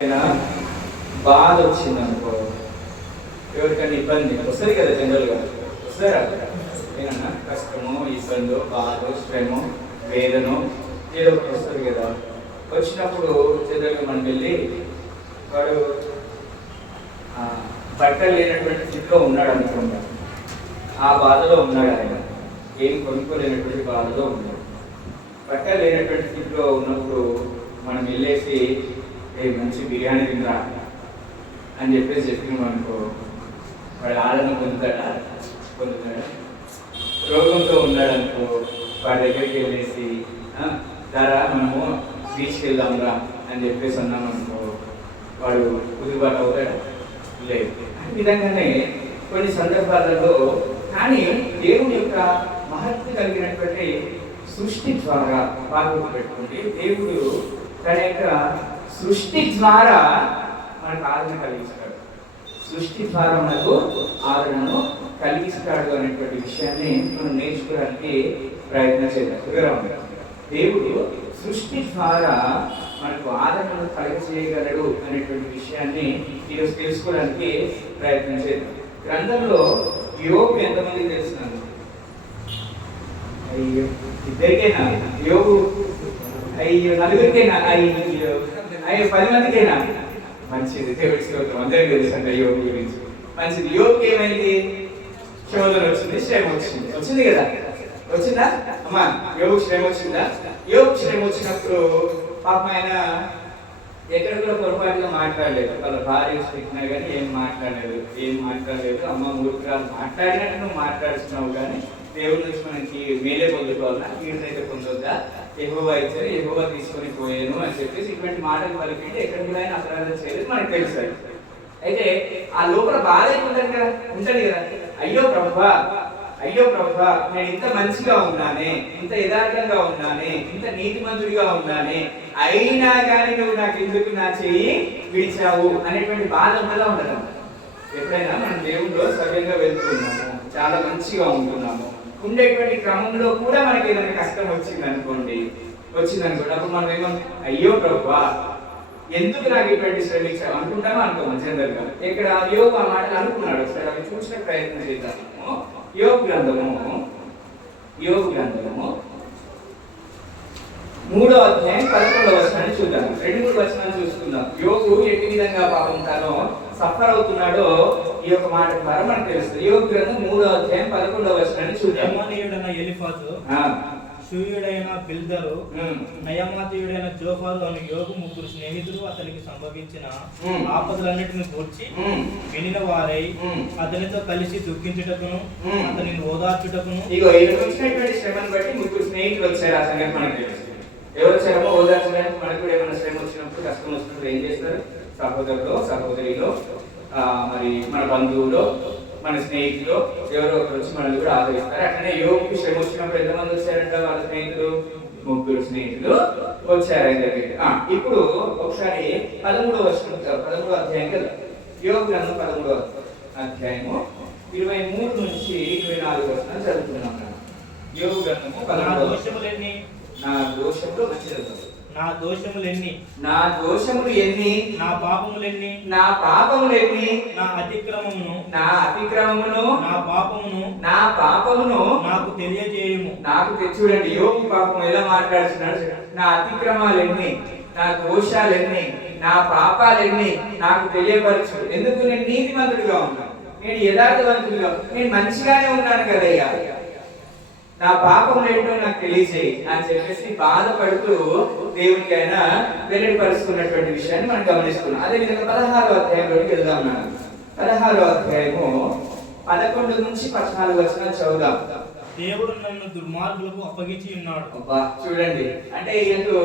బాధ వచ్చింది అనుకో, ఎవరికైనా ఇబ్బంది వస్తుంది కదా, జనరల్గా వస్తారా? ఏమన్నా కష్టమో, ఇబ్బందో, బాధ, శ్రమో, వేదనో ఏదో ఒకటి వస్తుంది కదా. వచ్చినప్పుడు జనరల్గా మనం వెళ్ళి వాడు బట్టలు లేనటువంటి స్థితిలో ఉన్నాడు అనుకుంటా, ఆ బాధలో ఉన్నాడు. ఆయన ఏం కొనుక్కోలేనటువంటి బాధలో ఉన్నాడు. బట్టలు లేనటువంటి స్థితిలో ఉన్నప్పుడు మనం వెళ్ళేసి మంచి బిర్యానీ తిందా అని చెప్పినాం అనుకో, వాడు ఆదరణ పొందుతాడా? రోగంతో ఉన్నాడు అనుకో, వాడి దగ్గరికి వెళ్ళేసి ధర మనము బీచ్కి వెళ్దాంరా అని చెప్పేసి అన్నాం అనుకో, వాడు కుదురుబాటు అవుతాడా? లేదు. ఈ విధంగానే కొన్ని సందర్భాలలో కానీ దేవుని యొక్క మహత్వ కలిగినటువంటి సృష్టి ద్వారా పాల్గొని పెట్టుకుంటే దేవుడు తన యొక్క సృష్టి ద్వారా మనకు ఆదరణ కలిగిస్తాడు. సృష్టి ద్వారా మనకు ఆదరణను కలిగిస్తాడు అనేటువంటి విషయాన్ని మనం నేర్చుకోవడానికి ప్రయత్నం చేద్దాం. దేవుడు సృష్టి ద్వారా మనకు ఆదరణను కలిగజేయగలడు అనేటువంటి విషయాన్ని ఈరోజు తెలుసుకోవడానికి ప్రయత్నం చేద్దాం. గ్రంథంలో యోగు ఎంతమందికి తెలుస్తున్నాను? అయ్యో, ఇద్దరికైనా? యోగు అయ్యో, నలుగురికైనా? అయ్యో, 10 మందికైనా? మంచిది, దేవుడి స్తోత్రం. అందరికీ తెలుసు అంట యోగు గురించి. మంచిది. యోగుకి ఏమైంది? శోధన వచ్చింది, శ్రమ వచ్చింది కదా. వచ్చిందా అమ్మా? యోగు శ్రమ వచ్చిందా? యోగు శ్రమ వచ్చినప్పుడు పాపం ఆయన ఎక్కడ కూడా పొరపాటుగా మాట్లాడలేదు. వాళ్ళ భార్య చెప్పినా కానీ ఏం మాట్లాడలేదు. అమ్మ మూర్ఖురాలు మాట్లాడినట్టు నువ్వు మాట్లాడుతున్నావు, కానీ దేవుడి నుంచి మనకి మేలే పొందుకోవాలన్నా కీర్తైతే పొందొద్దా, యెహోవా ఇచ్చారు, యెహోవా తీసుకొని పోయాను అని చెప్పేసి ఇటువంటి మాటలు పలికింటే ఎక్కడ కూడా ఆయన అపరాధం చేయలేదు మనకు తెలుసు. అయితే ఆ లోపల బాధ ఉంటది కదా, అయ్యో ప్రభువా నేను ఇంత మంచిగా ఉన్నానే, ఇంత యథార్థంగా ఉన్నానే, ఇంత నీతిమంతుడిగా ఉన్నానే, అయినా కానీ నువ్వు నాకు ఎందుకు నా చెయ్యి విడిచావు అనేటువంటి బాధ ఉంటుందా ఉండదు? ఎప్పుడైనా మనం దేవుడిలో సవ్యంగా వెళ్తున్నాము, చాలా మంచిగా ఉంటున్నాము, ఉండేటువంటి క్రమంలో కూడా మనకి ఏదైనా కష్టం వచ్చిందనుకోండి, అప్పుడు మనం ఏమో అయ్యో ప్రభువా ఎందుకు నాకు ఇటువంటి శ్రమించావు అనుకుంటామో అనుకోము జనరల్గా. ఇక్కడ యోగు ఆ మాటలు అనుకున్నాడు. ఒకసారి అవి చూసిన ప్రయత్నం చేద్దాము. యోగు గ్రంథము 3వ అధ్యాయం 11వ వచనాన్ని చూద్దాం. 2-3 వచనాలు చూసుకుందాం. యోగు ఎట్టి విధంగా పాపం తాను సఫర్ అవుతున్నాడో ఈ యొక్క మాట ద్వారా మనకు తెలుస్తుంది. యోగు గ్రంథం 3వ అధ్యాయం 11వ వచనాన్ని చూద్దాం. యెమనీయుడైన ఎలీఫజు, షూయుడైన బిల్దరు, నయమాతీయుడైన జోఫారు అను యోగు ముగ్గురు స్నేహితులు అతనికి సంభవించిన ఆపదలన్నిటిని గూర్చి వినిన వారై అతనితో కలిసి దుఃఖించుటకును అతనిని ఓదార్చుటకును. ఇగో ఈ వచ్చినటువంటి శ్రమను బట్టి ముగ్గురు స్నేహితులు వచ్చారు. ఆ సంగతి మనకు తెలుసు. ఎవరు వచ్చారో ఓదార్చడానికి. మనకు కూడా ఏమైనా శ్రమ వచ్చినప్పుడు, కష్టం వచ్చినప్పుడు ఏం చేస్తారు? సహోదరులు, సహోదరిలో, మరి మన బంధువులు, మన స్నేహితులు ఎవరో ఒకరు వచ్చి మనల్ని కూడా ఆదరిస్తారు. అట్లనే యోగుకి శ్రమ వచ్చినప్పుడు ఎంతమంది వచ్చారంట? వాళ్ళ స్నేహితులు, 3 స్నేహితులు వచ్చారు ఆయన దగ్గరికి. ఇప్పుడు ఒకసారి 13వ అధ్యాయం కదా, యోగు గ్రంథం 13వ అధ్యాయము 23 నుంచి 24 వచనాలు చదువుతున్నాం. యోగు గ్రంథము 13వ. నా దోషములు మంచిది. నా దోషములెన్ని? నా దోషములు ఎన్ని? నా పాపములెన్ని? నా పాపములెన్ని? నా అతిక్రమమును నా పాపమును నాకు తెలియజేయము. నాకు చూడండి, యోగి పాపం ఎలా మాట్లాడుతున్నాడు. నా అతిక్రమాలెన్ని, నా దోషాలెన్ని, నా పాపాలెన్ని నాకు తెలియపరచు. ఎందుకు? నేను నీతిమంతుడిగా ఉన్నాను, నేను యథార్థవంతుడిగా, నేను మంచిగానే ఉన్నాను కదయ్యా, నా పాపం ఏంటో నాకు తెలియజేయి అని చెప్పేసి బాధపడుతూ దేవునికి ఆయన వెల్లడిపరుచుకున్నటువంటి విషయాన్ని మనం గమనిస్తున్నాం. అదే విధంగా 16వ అధ్యాయంలోకి వెళ్దాం. 16వ అధ్యాయము 11 నుంచి 14 వచనాలు చదువుదాం. దేవుడు నన్ను దుర్మార్గులకు అప్పగించి ఉన్నాడు. చూడండి, అంటే ఈయనకు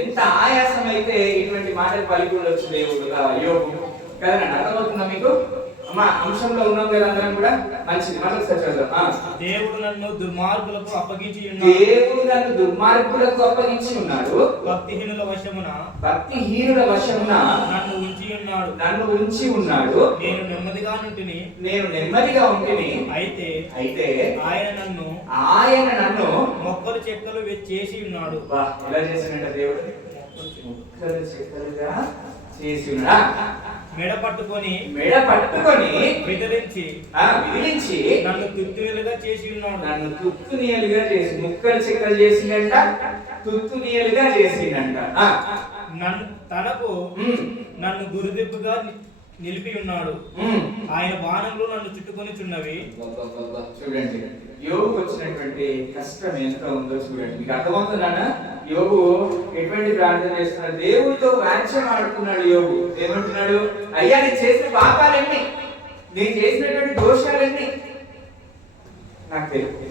ఎంత ఆయాసం అయితే ఇటువంటి మాటలు పలికి ఉండొచ్చు దేవుడు యోగు కదా. అర్థమవుతుందా మీకు? అమ్మా, అంశంలో ఉన్నాం కదా అందరం కూడా. మంచిది, మరొకసారి చదువుదాం. దేవుడు నన్ను దుర్మార్గులకు అప్పగించి ఉన్నాడు. భక్తిహీనుల వశమున నన్ను ఉంచి ఉన్నాడు. నేను నెమ్మదిగా ఉంటిని. అయితే ఆయన నన్ను మొక్కలు చెక్కలు చేసి ఉన్నాడు. ఎలా చేసినట్ట దేవుడు? మొక్కలు చెక్కలుగా చేసి ఉన్నాడు. మెడ పట్టుకొని విదిలించి నన్ను తుత్తునియలుగా చేసి ఉన్నాడు. నన్ను తుత్తునియలుగా చేసి, ముక్కలు చెక్కలు చేసిందంట, తుత్తునియలుగా చేసిందంట. తనకు నన్ను గురుదిప్పుగా నిలిపి ఉన్నాడు. ఆయన బాణంలో నన్ను చుట్టుకొని చున్నవి. చూడండి యోగు వచ్చినటువంటి కష్టం ఎంత ఉందో చూడండి. మీకు అర్థమవుతుందా? యోగు ఎటువంటి ప్రార్థన చేస్తున్నాడు? దేవుడితో వాక్యం ఆడుతున్నాడు యోగు. ఏమంటున్నాడు? అయ్యా నేను చేసిన పాపాలన్నీ, నేను చేసినటువంటి దోషాలన్నీ నాకు తెలుసు.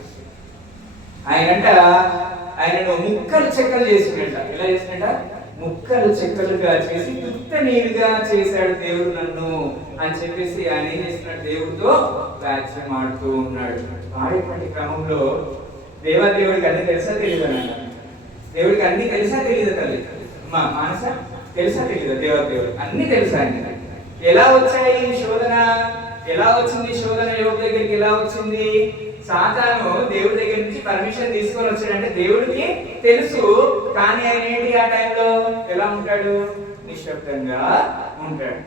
ఆయనను ముక్కలు చెక్కలు చేసినట్ట. ఎలా చేసినట్ట? ముక్కలు చెక్కలుగా చేసి తుత్త నీరుగా చేశాడు దేవుడు నన్ను అని చెప్పేసి ఆయన ఏం చేస్తున్నాడు? దేవుడితో వాక్యం ఆడుతూ ఉన్నాడు. ఆడేటువంటి క్రమంలో దేవుడికి అన్ని తెలుసా తెలియదు? దేవుడికి అన్ని తెలుసా తెలియదు? తల్లి మా మానస తెలుసా తెలియదు? దేవుడు అన్ని తెలుసా? ఎలా వచ్చాయి శోధన? ఎలా వచ్చింది శోధన? యోగు దగ్గరికి ఎలా వచ్చింది? సాతాను దేవుడి దగ్గర నుంచి పర్మిషన్ తీసుకొని వచ్చాడంటే దేవుడికి తెలుసు. కానీ ఆయన ఏంటి ఆ టైంలో ఎలా ఉంటాడు? నిశ్శబ్దంగా ఉంటాడు.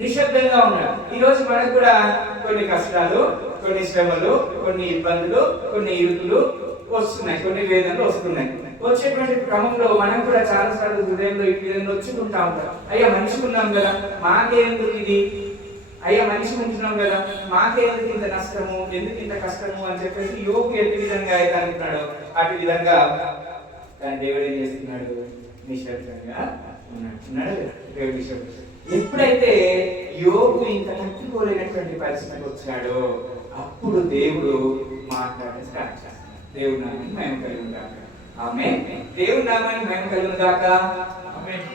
నిశ్శబ్దంగా ఉన్నాడు. ఈ రోజు మనకు కూడా కొన్ని కష్టాలు, కొన్ని శ్రమలు, కొన్ని ఇబ్బందులు, కొన్ని ఇరుకులు వస్తున్నాయి, కొన్ని వేదనలు వస్తున్నాయి. వచ్చేటువంటి క్రమంలో మనం కూడా చాలా సార్లు హృదయంలో ఈ విధంగా వచ్చుకుంటా ఉంటాం. అయ్యా మనిషి ఉన్నాం కదా, మాకేందుకు ఇది? అయ్యా మనిషి ఉంటున్నాం కదా, మాకేందుకు ఇంత నష్టము, ఎందుకు ఇంత కష్టము అని చెప్పేసి యోగు ఎట్టి విధంగా అయితే అనుకున్నాడు అటు విధంగా. కానీ దేవుడు ఏం చేస్తున్నాడు? నిశ్శబ్దంగా ఉన్నాడు. దేవుడు నిశ్శబ్దం. ఎప్పుడైతే యోగు ఇంకా తట్టుకోలేనటువంటి పరిస్థితికి వచ్చాడో అప్పుడు దేవుడు మాట్లాడడం స్టార్ట్ చేస్తాడు. దేవుడి నామాన్ని మహిమ కలుగును గాక. ఆమేన్. దేవుడి నామాన్ని మహిమ కలుగును గాక. ఆమేన్.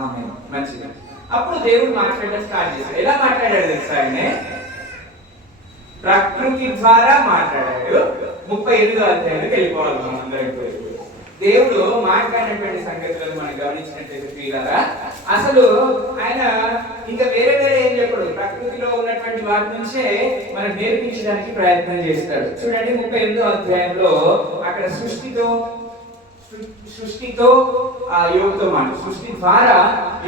ఆమేన్. మంచిది. అప్పుడు దేవుడు మాట్లాడడం స్టార్ట్ చేశాడు. ఎలా మాట్లాడాడు తెలుసా? ఆయన ప్రకృతి ద్వారా మాట్లాడాడు. 38వ అధ్యాయానికి వెళ్ళిపోవాలి మనం అందరం. దేవుడు మాట్లాడినటువంటి సంగతులను మనం గమనించినట్లయితే ప్రియులారా, అసలు ఆయన ఇంకా వేరే ఏం చెప్పడు. ప్రకృతిలో ఉన్నటువంటి వాటి నుంచే మనకు నేర్పించడానికి ప్రయత్నం చేస్తాడు. చూడండి 38వ అధ్యాయంలో అక్కడ సృష్టితో ఆ యోగుతో సృష్టి ద్వారా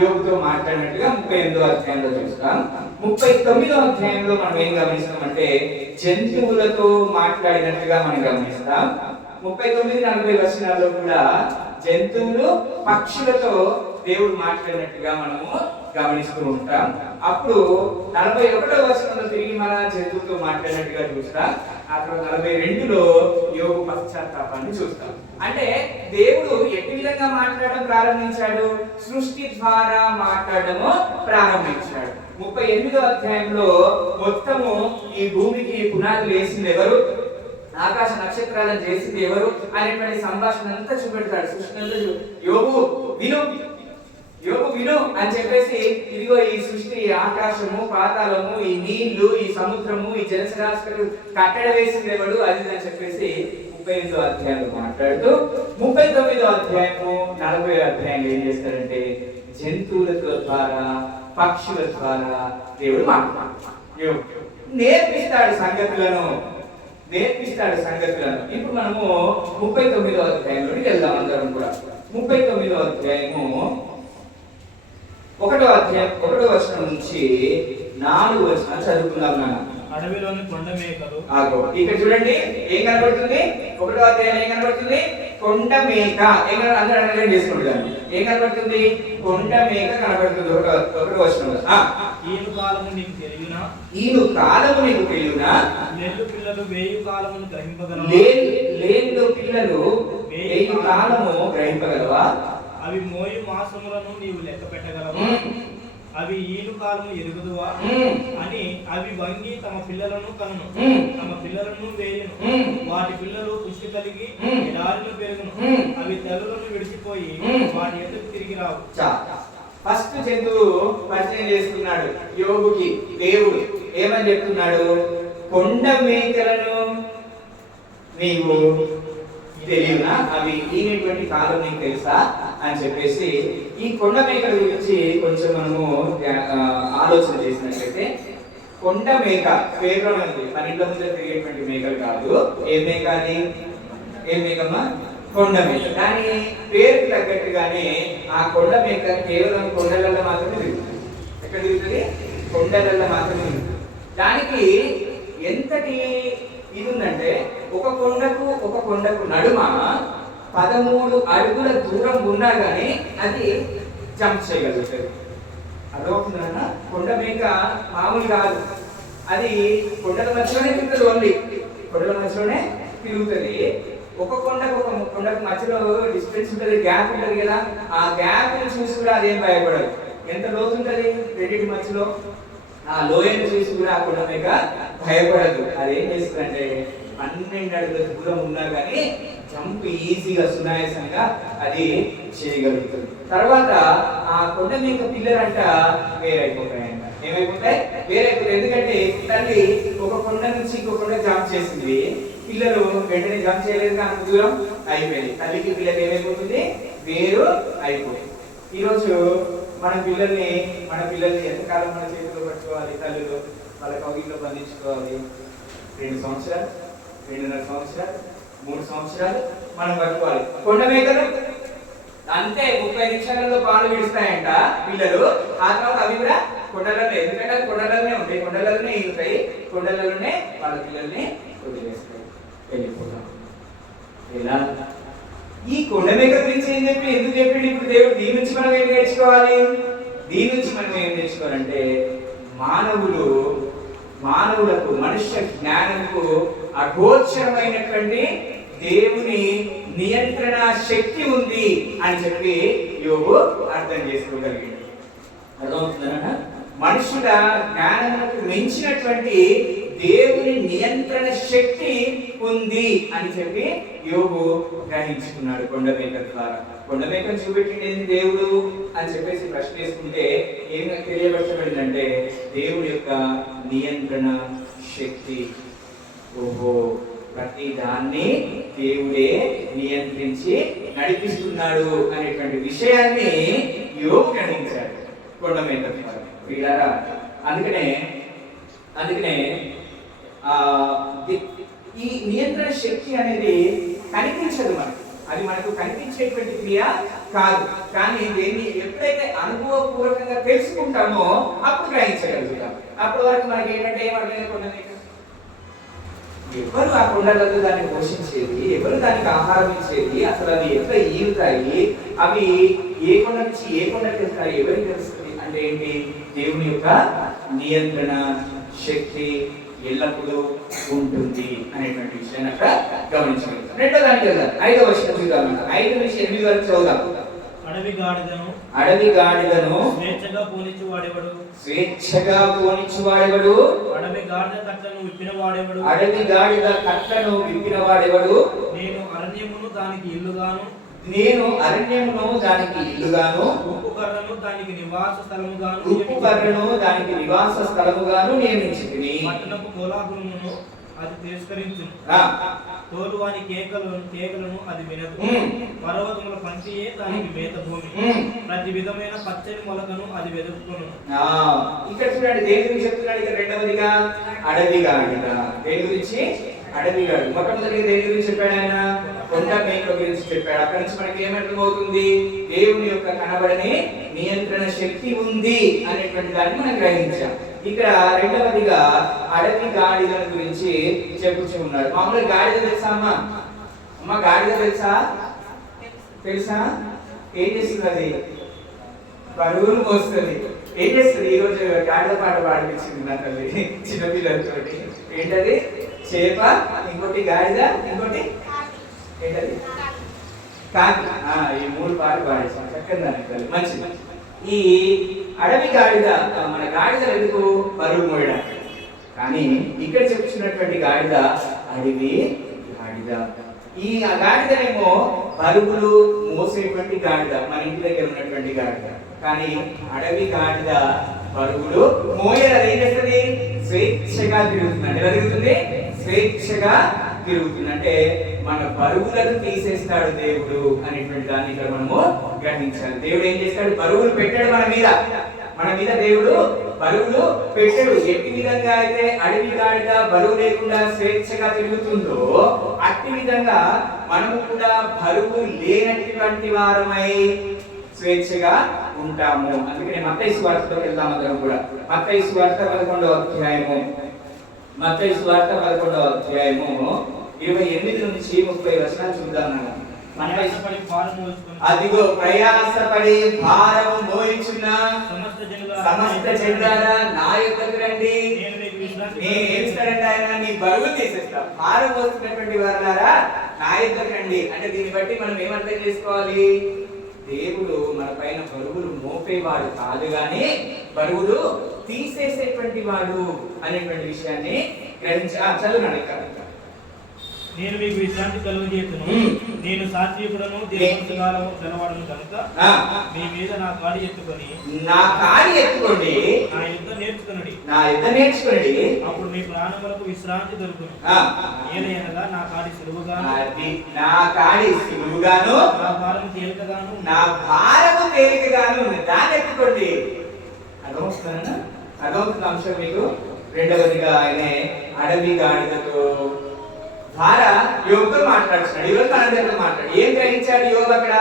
యోగుతో మాట్లాడినట్టుగా 38వ అధ్యాయంలో చూస్తాం. 39వ అధ్యాయంలో మనం ఏం గమనిస్తామంటే జంతువులతో మాట్లాడినట్టుగా మనం గమనిస్తాం. 39-40 వచనాల్లో కూడా జంతువులు, పక్షులతో దేవుడు మాట్లాడినట్టుగా మనము గమనిస్తూ ఉంటాం. అప్పుడు 41వ వచనంలో తిరిగి మన జంతువుతో మాట్లాడినట్టుగా చూస్తాం. ఆ తర్వాత 42లో యోగు పశ్చాత్తాపాన్ని చూస్తాం. అంటే దేవుడు ఎట్టి విధంగా మాట్లాడడం ప్రారంభించాడు? సృష్టి ద్వారా మాట్లాడడము ప్రారంభించాడు. 38వ అధ్యాయంలో మొత్తము ఈ భూమికి పునాదులు వేసింది ఎవరు, ఆకాశ నక్షత్రాలను చేసింది ఎవరు అనేటువంటి సంభాషణ అంతా చూపెడతాడు. సృష్టి యోగు విను అని చెప్పేసి, ఇదిగో ఈ సృష్టి, ఆకాశము, పాతాళము, ఈ నీళ్లు, ఈ సముద్రము, ఈ జలచరాశులకు కట్టడ వేసింది ఎవడు అది అని చెప్పేసి 38వ అధ్యాయంలో మాట్లాడుతూ 39వ అధ్యాయము 40వ అధ్యాయంలో ఏం చేస్తాడంటే జంతువుల ద్వారా, పక్షుల ద్వారా దేవుడు మాట్లాడు నేర్పిస్తాడు సంగతులను. ఇప్పుడు మనము 39వ అధ్యాయంలోకి వెళ్దాం అందరం కూడా. 39వ అధ్యాయము 1వ వచనం నుంచి 4 వచనాలు చదువుకుందాం నాన్న. అడవిలోని కొండ మేకలు. ఇక్కడ చూడండి ఏం కనబడుతుంది? 1వ అధ్యాయం ఏం కనబడుతుంది? కొండ మేక. అందరూ అండర్లైన్ చేసుకుంటారు. ఏం కనబడుతుంది? కొండ మేక కనబడుతుంది 1వ వచనంలో. ఈను కాలము నీకు తెలియనా? లేళ్ళు పిల్లలు 1000 కాలమును గ్రహింపగలవా? లేళ్ళు పిల్లలు 1000 కాలము గ్రహింపగలవా? అవి మోయు మాసములను నీవు లెక్క పెట్టగలవా? అవి ఈను కాలము ఎరుగుదువా అని అవి వంగి తమ పిల్లలను కనును, తమ పిల్లలను వేయును. వాటి పిల్లలు పుష్టి కలిగి ఎడారిలో పెరుగును. అవి తల్లులను విడిచిపోయి వాటి ఎదురు తిరిగి రావు. ఫస్ట్ జంతువు పరిచయం చేస్తున్నాడు యోగుకి. దేవుడు ఏమని చెప్తున్నాడు? కొండ మేకలను నీవు తెలియనా? అవి ఈనేటువంటి కాలం నీకు తెలుసా అని చెప్పేసి ఈ కొండ మేకల గురించి కొంచెం మనము ఆలోచన చేసినట్లయితే, కొండ మేక పేరులోనే ఉంది, మన ఇంట్లో ముందే తిరిగేటువంటి మేకలు కాదు. ఏ మేక అది? ఏ మేకమ్మా? కొండ మేక. కానీ పేరుకి తగ్గట్టుగానే ఆ కొండ మేక కేవలం కొండలలో మాత్రమే తిరుగుతుంది. కొండలలో మాత్రమే ఉంది. దానికి ఎంతటి ఇది ఉందంటే ఒక కొండకు నడుమ 13 అడుగుల దూరం ఉన్నా కానీ అది జంప్ చేయగలుగుతుంది. అర్థమవుతుందన్న? కొండ మేక మామూలు కాదు, అది కొండల మధ్యలోనే తిరుగుతుంది. ఓన్లీ కొండల మధ్యలోనే తిరుగుతుంది. ఒక కొండకు మధ్యలో డిస్టెన్స్ ఉంటుంది, గ్యాప్ ఉంటుంది కదా, ఆ గ్యాప్ చూసి కూడా అదేం భయపడదు. ఎంత లోతు ఉంటుంది రెండింటి మధ్యలో, ఆ లోయను చూసి కూడా ఆ కొండ మేక భయపడదు. అదేం చేస్తుందంటే 12 అడుగుల దూరం ఉన్నా కానీ జంప్ ఈజీగా సునాయాసంగా అది చేయగలుగుతుంది. తర్వాత ఆ కొండ మేక పిల్లలంట వేరైపోతాయంట. ఏమైపోతాయి? వేరైపోతాయి. ఎందుకంటే తల్లి ఒక కొండ నుంచి ఇంకో కొండ జంప్ చేసింది, పిల్లలు వెంటనే జంప్ చేయలేదు కానీ దూరం అయిపోయింది. తల్లికి పిల్లలు ఏమైపోతుంది? వేరు అయిపోతుంది. ఈరోజు మన పిల్లల్ని ఎంతకాలం మన చేతిలో పట్టుకోవాలి? తల్లులు వాళ్ళ కౌగిట్లో బంధించుకోవాలి. 2 సంవత్సరాలు, 2.5 సంవత్సరాలు, 3 సంవత్సరాలు మనం పట్టుకోవాలి. కొండ మేకలు అంతే 30 నిమిషాలలో పాలు విడుస్తాయంట పిల్లలు. ఆ తర్వాత అవి కూడా కొండలలోనే, ఎందుకంటే అది కొండలలోనే ఉంటాయి, కొండలలోనే ఈగుతాయి, కొండలలోనే వాళ్ళ పిల్లల్ని వదిలేస్తాయి, వెళ్ళిపోతాం. ఎలా? ఈ కొండ మేక గురించి ఎందుకు చెప్పిండు ఇప్పుడు దేవుడు? దీని నుంచి మనం ఏం నేర్చుకోవాలి? నేర్చుకోవాలంటే మానవులకు మనుష్య జ్ఞానంకు అగోచరమైనటువంటి దేవుని నియంత్రణ శక్తి ఉంది అని చెప్పి యోబు అర్థం చేసుకోగలిగాడు. అర్థమవుతుందన్నా? మనుషుల జ్ఞానములకు మించినటువంటి దేవుని నియంత్రణ శక్తి ఉంది అని చెప్పి యోబు గ్రహించుకున్నాడు కొండమేక ద్వారా. కొండమేకను చూపెట్టింది దేవుడు అని చెప్పేసి ప్రశ్న వేసుకుంటే ఏం తెలియబరచబడిందంటే దేవుడి యొక్క నియంత్రణ శక్తి. ఓహో, ప్రతి దాన్ని దేవుడే నియంత్రించి నడిపిస్తున్నాడు అనేటువంటి విషయాన్ని యోబు గ్రహించాడు కొండమేక ద్వారా. వీళ్ళారా, అందుకనే ఈ నియంత్రణ శక్తి అనేది కనిపించదు మనకు, అది మనకు కనిపించేటువంటి క్రియ కాదు. కానీ దీన్ని ఎప్పుడైతే అనుభవపూర్వకంగా తెలుసుకుంటామో అప్పుడు గ్రహించగలుగుతాం. అప్పటి వరకు మనకి ఏంటంటే ఏమర్థం కొండమేక, ఎవరు ఆ కొండలతో దాన్ని పోషించేది, ఎవరు దానికి ఆహారం ఇచ్చేది, అసలు అవి ఎట్లా ఈగుతాయి, అవి ఏ కొండ నుంచి ఏ కొండకి వెళ్తాయి, ఎవరికి తెలుస్తుంది అంటే ఏంటి? దేవుని యొక్క నియంత్రణ శక్తి ఎల్లప్పుడూ ఉంటుంది అనేటువంటి విషయాన్ని అక్కడ గమనించగలుగుతాం. రెండో దానికి వెళ్దాం. 5వ వచనం చూద్దాం. 5 నుంచి 8 వరకు చదువుదాం. అడవి గాడిదను స్వేచ్ఛగా పోనిచ్చువాడెవడు? అడవి గాడిద కట్లను విప్పిన వాడెవడు? నేను అరణ్యమును దానికి ఇల్లుగాను ఉప్పు కర్రను దానికి నివాస స్థలముగాను నియమించితిని. పట్టణపు కోలాహలమును అది తిరస్కరించును, తోలు వాని కేకలను అది వినదు. పర్వతముల పంచియే దానికి మేత భూమి, ప్రతి విధమైన పచ్చని మొలకను అది వెతుకును. ఇక్కడ చూడండి, దేని గురించి చెప్తున్నాడు? ఇక్కడ రెండవదిగా అడవి గాడిద. దేని గురించి? అడవి గాడిద. మొట్టమొదటిగా దేని గురించి చెప్పాడు ఆయన? కొండ మేక గురించి చెప్పాడు. అక్కడి నుంచి మనకి ఏమర్థమవుతుంది? దేవుని యొక్క కనబడని నియంత్రణ శక్తి ఉంది అనేటువంటి దాన్ని మనం గ్రహించాం. ఇక్కడ రెండవదిగా అడవి గాడిదల గురించి చెప్పుచూ ఉన్నాడు. మామూలుగా గాడిద తెలుసా అమ్మ? గాడిద తెలుసా? ఏం చేస్తుంది? అది బరువులు మోస్తుంది. ఏం చేస్తుంది? ఈరోజు గాడిద పాట పాడిపించింది నా తల్లి చిన్నపిల్లలతో. ఏంటది? చేప, ఇంకోటి గాడిద, ఇంకోటి ఏంటది? కాకి. ఈ 3 పాటలు పాడేసాం. చక్కగా మంచిది. ఈ అడవి గాడిద, మన గాడిదలు ఎందుకు? బరువు మోయడానికి. కానీ ఇక్కడ చెప్తున్నటువంటి గాడిద అడవి గాడిద. ఈ గాడిదనేమో బరువులు మోసేటువంటి గాడిద, మన ఇంటి దగ్గర ఉన్నటువంటి గాడిద. కానీ అడవి గాడిద బరువులు మోయలు. అది ఏం చేస్తుంది? స్వేచ్ఛగా తిరుగుతుంది. అంటే ఎలా తిరుగుతుంది? స్వేచ్ఛగా తిరుగుతుంది. అంటే మన బరువులను తీసేస్తాడు దేవుడు అనేటువంటి దాన్ని ఇక్కడ మనము గ్రహించాలి. దేవుడు ఏం చేస్తాడు? బరువులు పెట్టాడు మన మీద దేవుడు బరువులు పెట్టాడు. ఎట్టి విధంగా అయితే అడవి గాడిద బరువు లేకుండా స్వేచ్ఛగా తిరుగుతుందో అట్టి విధంగా మనము కూడా బరువు లేనటువంటి వారమై స్వేచ్ఛగా ఉంటాము. అందుకని మత్తయి సువార్తలోకి వెళ్దాం అందరం కూడా. మత్తయి సువార్త 11వ అధ్యాయము, మత్తయి సువార్త 11వ అధ్యాయము 28 నుంచి 30 వచనాలు చూద్దాం. అదిగో ప్రయాసపడి భారము మోయించున్న సమస్త జనులారా నా యొద్దకు రండి, నేను ఏమిస్తానంటే ఆయన నీ బరువులు తీసేస్తా. భారం మోస్తున్నటువంటి వారులారా నా యొద్దకు రండి అంటే దీన్ని బట్టి మనం ఏమర్థం చేసుకోవాలి? దేవుడు మన పైన బరువులు మోపేవాడు కాదు గాని బరువులు తీసేసేటువంటి వాడు అనేటువంటి విషయాన్ని గ్రహించి చదువునాడు ఇక్కడ. నేను మీకు విశ్రాంతి కలుగజేతును, నేను సాత్వికుడను గలవాడను కనుక మీ మీద నా కాడి ఎత్తుకొని నా యుద్ధ నేర్చుకునండి, అప్పుడు మీ ప్రాణములకు విశ్రాంతి దొరుకును. ఏలయనగా నా కాడి సులువుగాను నా భారము తేలికగాను దాన్ని ఎత్తుకోండి. అదొక అంశం మీకు. రెండవదిగా ఆయన అడవి గాడిదతో భార యోగుతో మాట్లాడుతున్నాడు. ఈరోజు మనందరితో మాట్లాడు. ఏం గ్రహించాడు యోగు అక్కడ?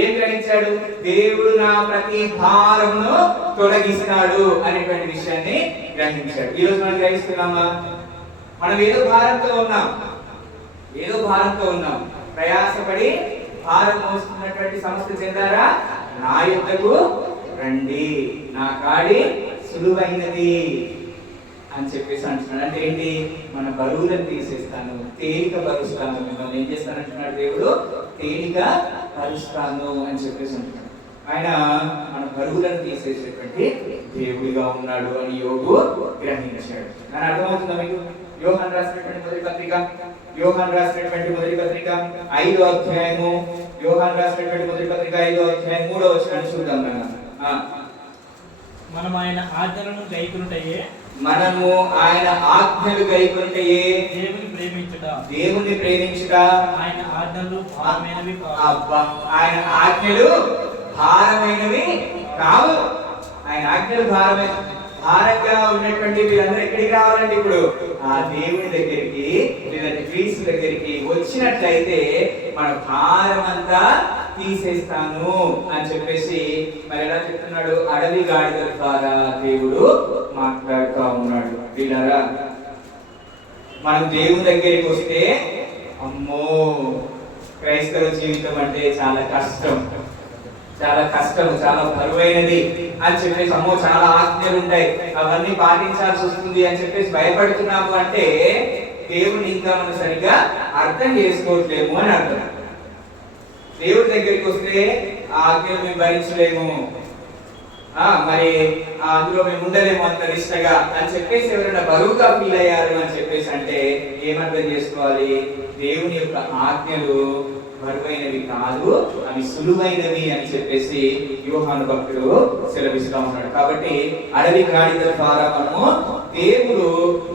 ఏం గ్రహించాడు? దేవుడు నా ప్రతి భారమును తొలగిస్తాడు అనేటువంటి విషయాన్ని గ్రహించాడు. ఈరోజు మనం గ్రహిస్తున్నామా? మనం ఏదో భారంతో ఉన్నాం, ప్రయాసపడి భారం మోస్తున్నటువంటి సమస్త చెందారా నా యొద్దకు రండి, నా కాడి సులువైనది అని చెప్పేసి అంటున్నాడు. అంటే ఏంటి? మన బరువులను తీసేస్తాను, తేలిక పరుస్తాను, మిమ్మల్ని ఏం చేస్తానంటున్నాడు దేవుడు? తేలిక పరుస్తాను అని చెప్పేసి అంటున్నాడు. ఆయన మన బరువులను తీసేసేటువంటి దేవుడిగా ఉన్నాడు అని యోగు గ్రహించాడు. అని అర్థమవుతుందా మీకు? యోహాను రాసినటువంటి మొదటి పత్రిక 5వ అధ్యాయము, యోహాను రాసినటువంటి మొదటి పత్రిక 5వ అధ్యాయం 3వ వచనాన్ని చూద్దాం. మనం ఆయన ఆజ్ఞలను గైకొనుటయే, మనము ఆయన ఆజ్ఞలు గైకొనుటయే దేవుని ప్రేమించుట. ఆయన ఆజ్ఞలు భారమైనవి కావు. ఆయన ఆజ్ఞలు భారంగా ఉన్నటువంటి వీరందరూ ఎక్కడికి రావాలండి? ఇప్పుడు ఆ దేవుని దగ్గరికి, లేదంటే క్రీస్తు దగ్గరికి వచ్చినట్లయితే మన భారం అంతా తీసేస్తాను అని చెప్పేసి మరి ఎలా చెప్తున్నాడు? అడవి గాడిదల ద్వారా దేవుడు మాట్లాడుతూ ఉన్నాడు. వీళ్ళరా మనం దేవుని దగ్గరికి వస్తే అమ్మో క్రైస్తవ జీవితం అంటే చాలా కష్టం, చాలా బరువైనది అని చెప్పేసి, అమ్మో చాలా ఆజ్ఞలు ఉంటాయి, అవన్నీ పాటించాల్సి వస్తుంది అని చెప్పేసి భయపడుతున్నాము అంటే దేవుడిని ఇంకా మనం సరిగ్గా అర్థం చేసుకోవట్లేము అని అర్థం. దేవుడి దగ్గరికి వస్తే ఆ ఆజ్ఞలు మేము భరించలేము, మరి అందులో మేము ఉండలేము అంత నిష్టగా అని చెప్పేసి ఎవరైనా బరువుగా ఫీల్ అయ్యారు అని చెప్పేసి అంటే ఏమర్థం చేసుకోవాలి? దేవుని యొక్క ఆజ్ఞలు బరువైనవి కాదు, అవి సులువైనవి అని చెప్పేసి యోహాను భక్తుడు సెలవిస్తూ ఉన్నాడు. కాబట్టి అడవి గాడిదల ద్వారా మనము దేవుడు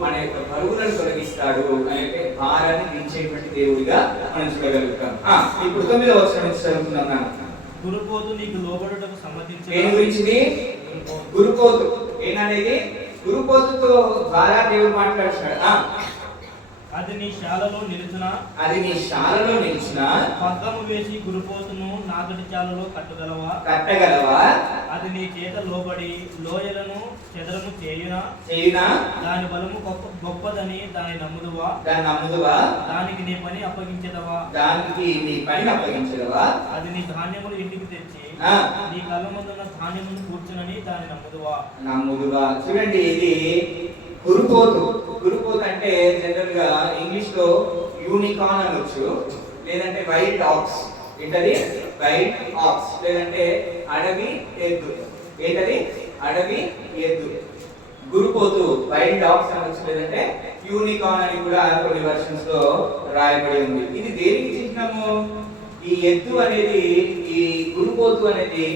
మన యొక్క బరువులను తొలగిస్తాడు అనే భారాన్ని దించేటువంటి దేవుడిగా మనం చూడగలుగుతాం. ఇప్పుడు 9వ వచనం నుంచి చదువుతున్నాం. గురుపోతు నీకు లోబడుటకు సమ్మతించు. దేని గురించిది? గురుపోతు. ఏంటనేది? గురుపోతుతో ద్వారా దేవుడు మాట్లాడుతున్నాడు. అది నీ శాలలో నిలుచునా, పగ్గము వేసి గురుపోతును నాగటి చాలలో కట్టగలవా? అది నీ చేత లోబడి లోయలను చెదరము చేయునా, దాని బలము గొప్పదని దాని నమ్ముదువా? దానికి నీ పని అప్పగించదవా? అది నీ ధాన్యములు ఇంటికి తెచ్చి నీ కళ్ళ ముందున్న ధాన్యమును కూర్చునని దాని నమ్ముదువా? చూడండి, ఇది గురుపోతు అంటే జనరల్ గా ఇంగ్లీష్ లో యూనికార్న్ అనొచ్చు, లేదంటే వైల్డ్ ఆక్స్. ఏంటది? వైల్డ్ ఆక్స్, లేదంటే అడవి ఎద్దు. ఏంటది? అడవి ఎద్దు. గురుపోతు వైల్డ్ ఆక్స్ అనొచ్చు, లేదంటే యూనికార్న్ అని కూడా కొన్ని వర్షన్స్ లో రాయబడి ఉంది. ఇది దేనికి చిహ్నము? ఈ ఎద్దు అనేది, ఈ గురుపోతు అనేది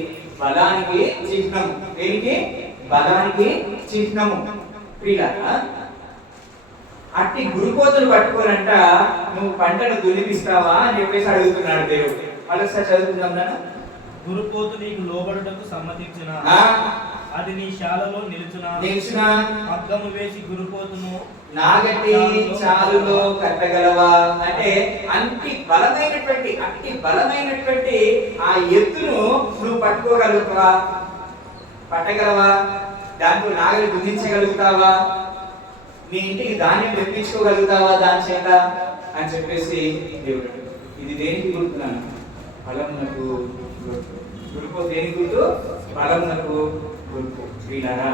బలానికి చిహ్నము. దేనికి? బలానికి చిహ్నము. అట్టి గురుపోతులు పట్టుకోనంట నువ్వు పంటను దున్నిపిస్తావా అని చెప్పేసి అడుగుతున్నాడు దేవుడు. మళ్ళొకసారి చదువుకుందాం. గురుపోతు నీకు లోబడుటకు సమ్మతించిన, అది నీ శాలలో నిలుచునా, పగ్గము వేసి గురుపోతును నాగటి చాలులో కట్టగలవా? అంటే అట్టి బలమైనటువంటి ఆ ఎత్తును నువ్వు పట్టుకోగలుగుతావా? పట్టగలవా? దాంట్లో నాగలి గుంజించగలుగుతావా? నీ ఇంటికి ధాన్యం తెప్పించుకోగలుగుతావా దాని చేత అని చెప్పేసి దేవుడు. ఇది దేనికి గుర్తున్నాను? బలమునకు గుర్తు. గురుపు దేనికి గుర్తు? బలమునకు గుర్తు. వీళ్ళారా,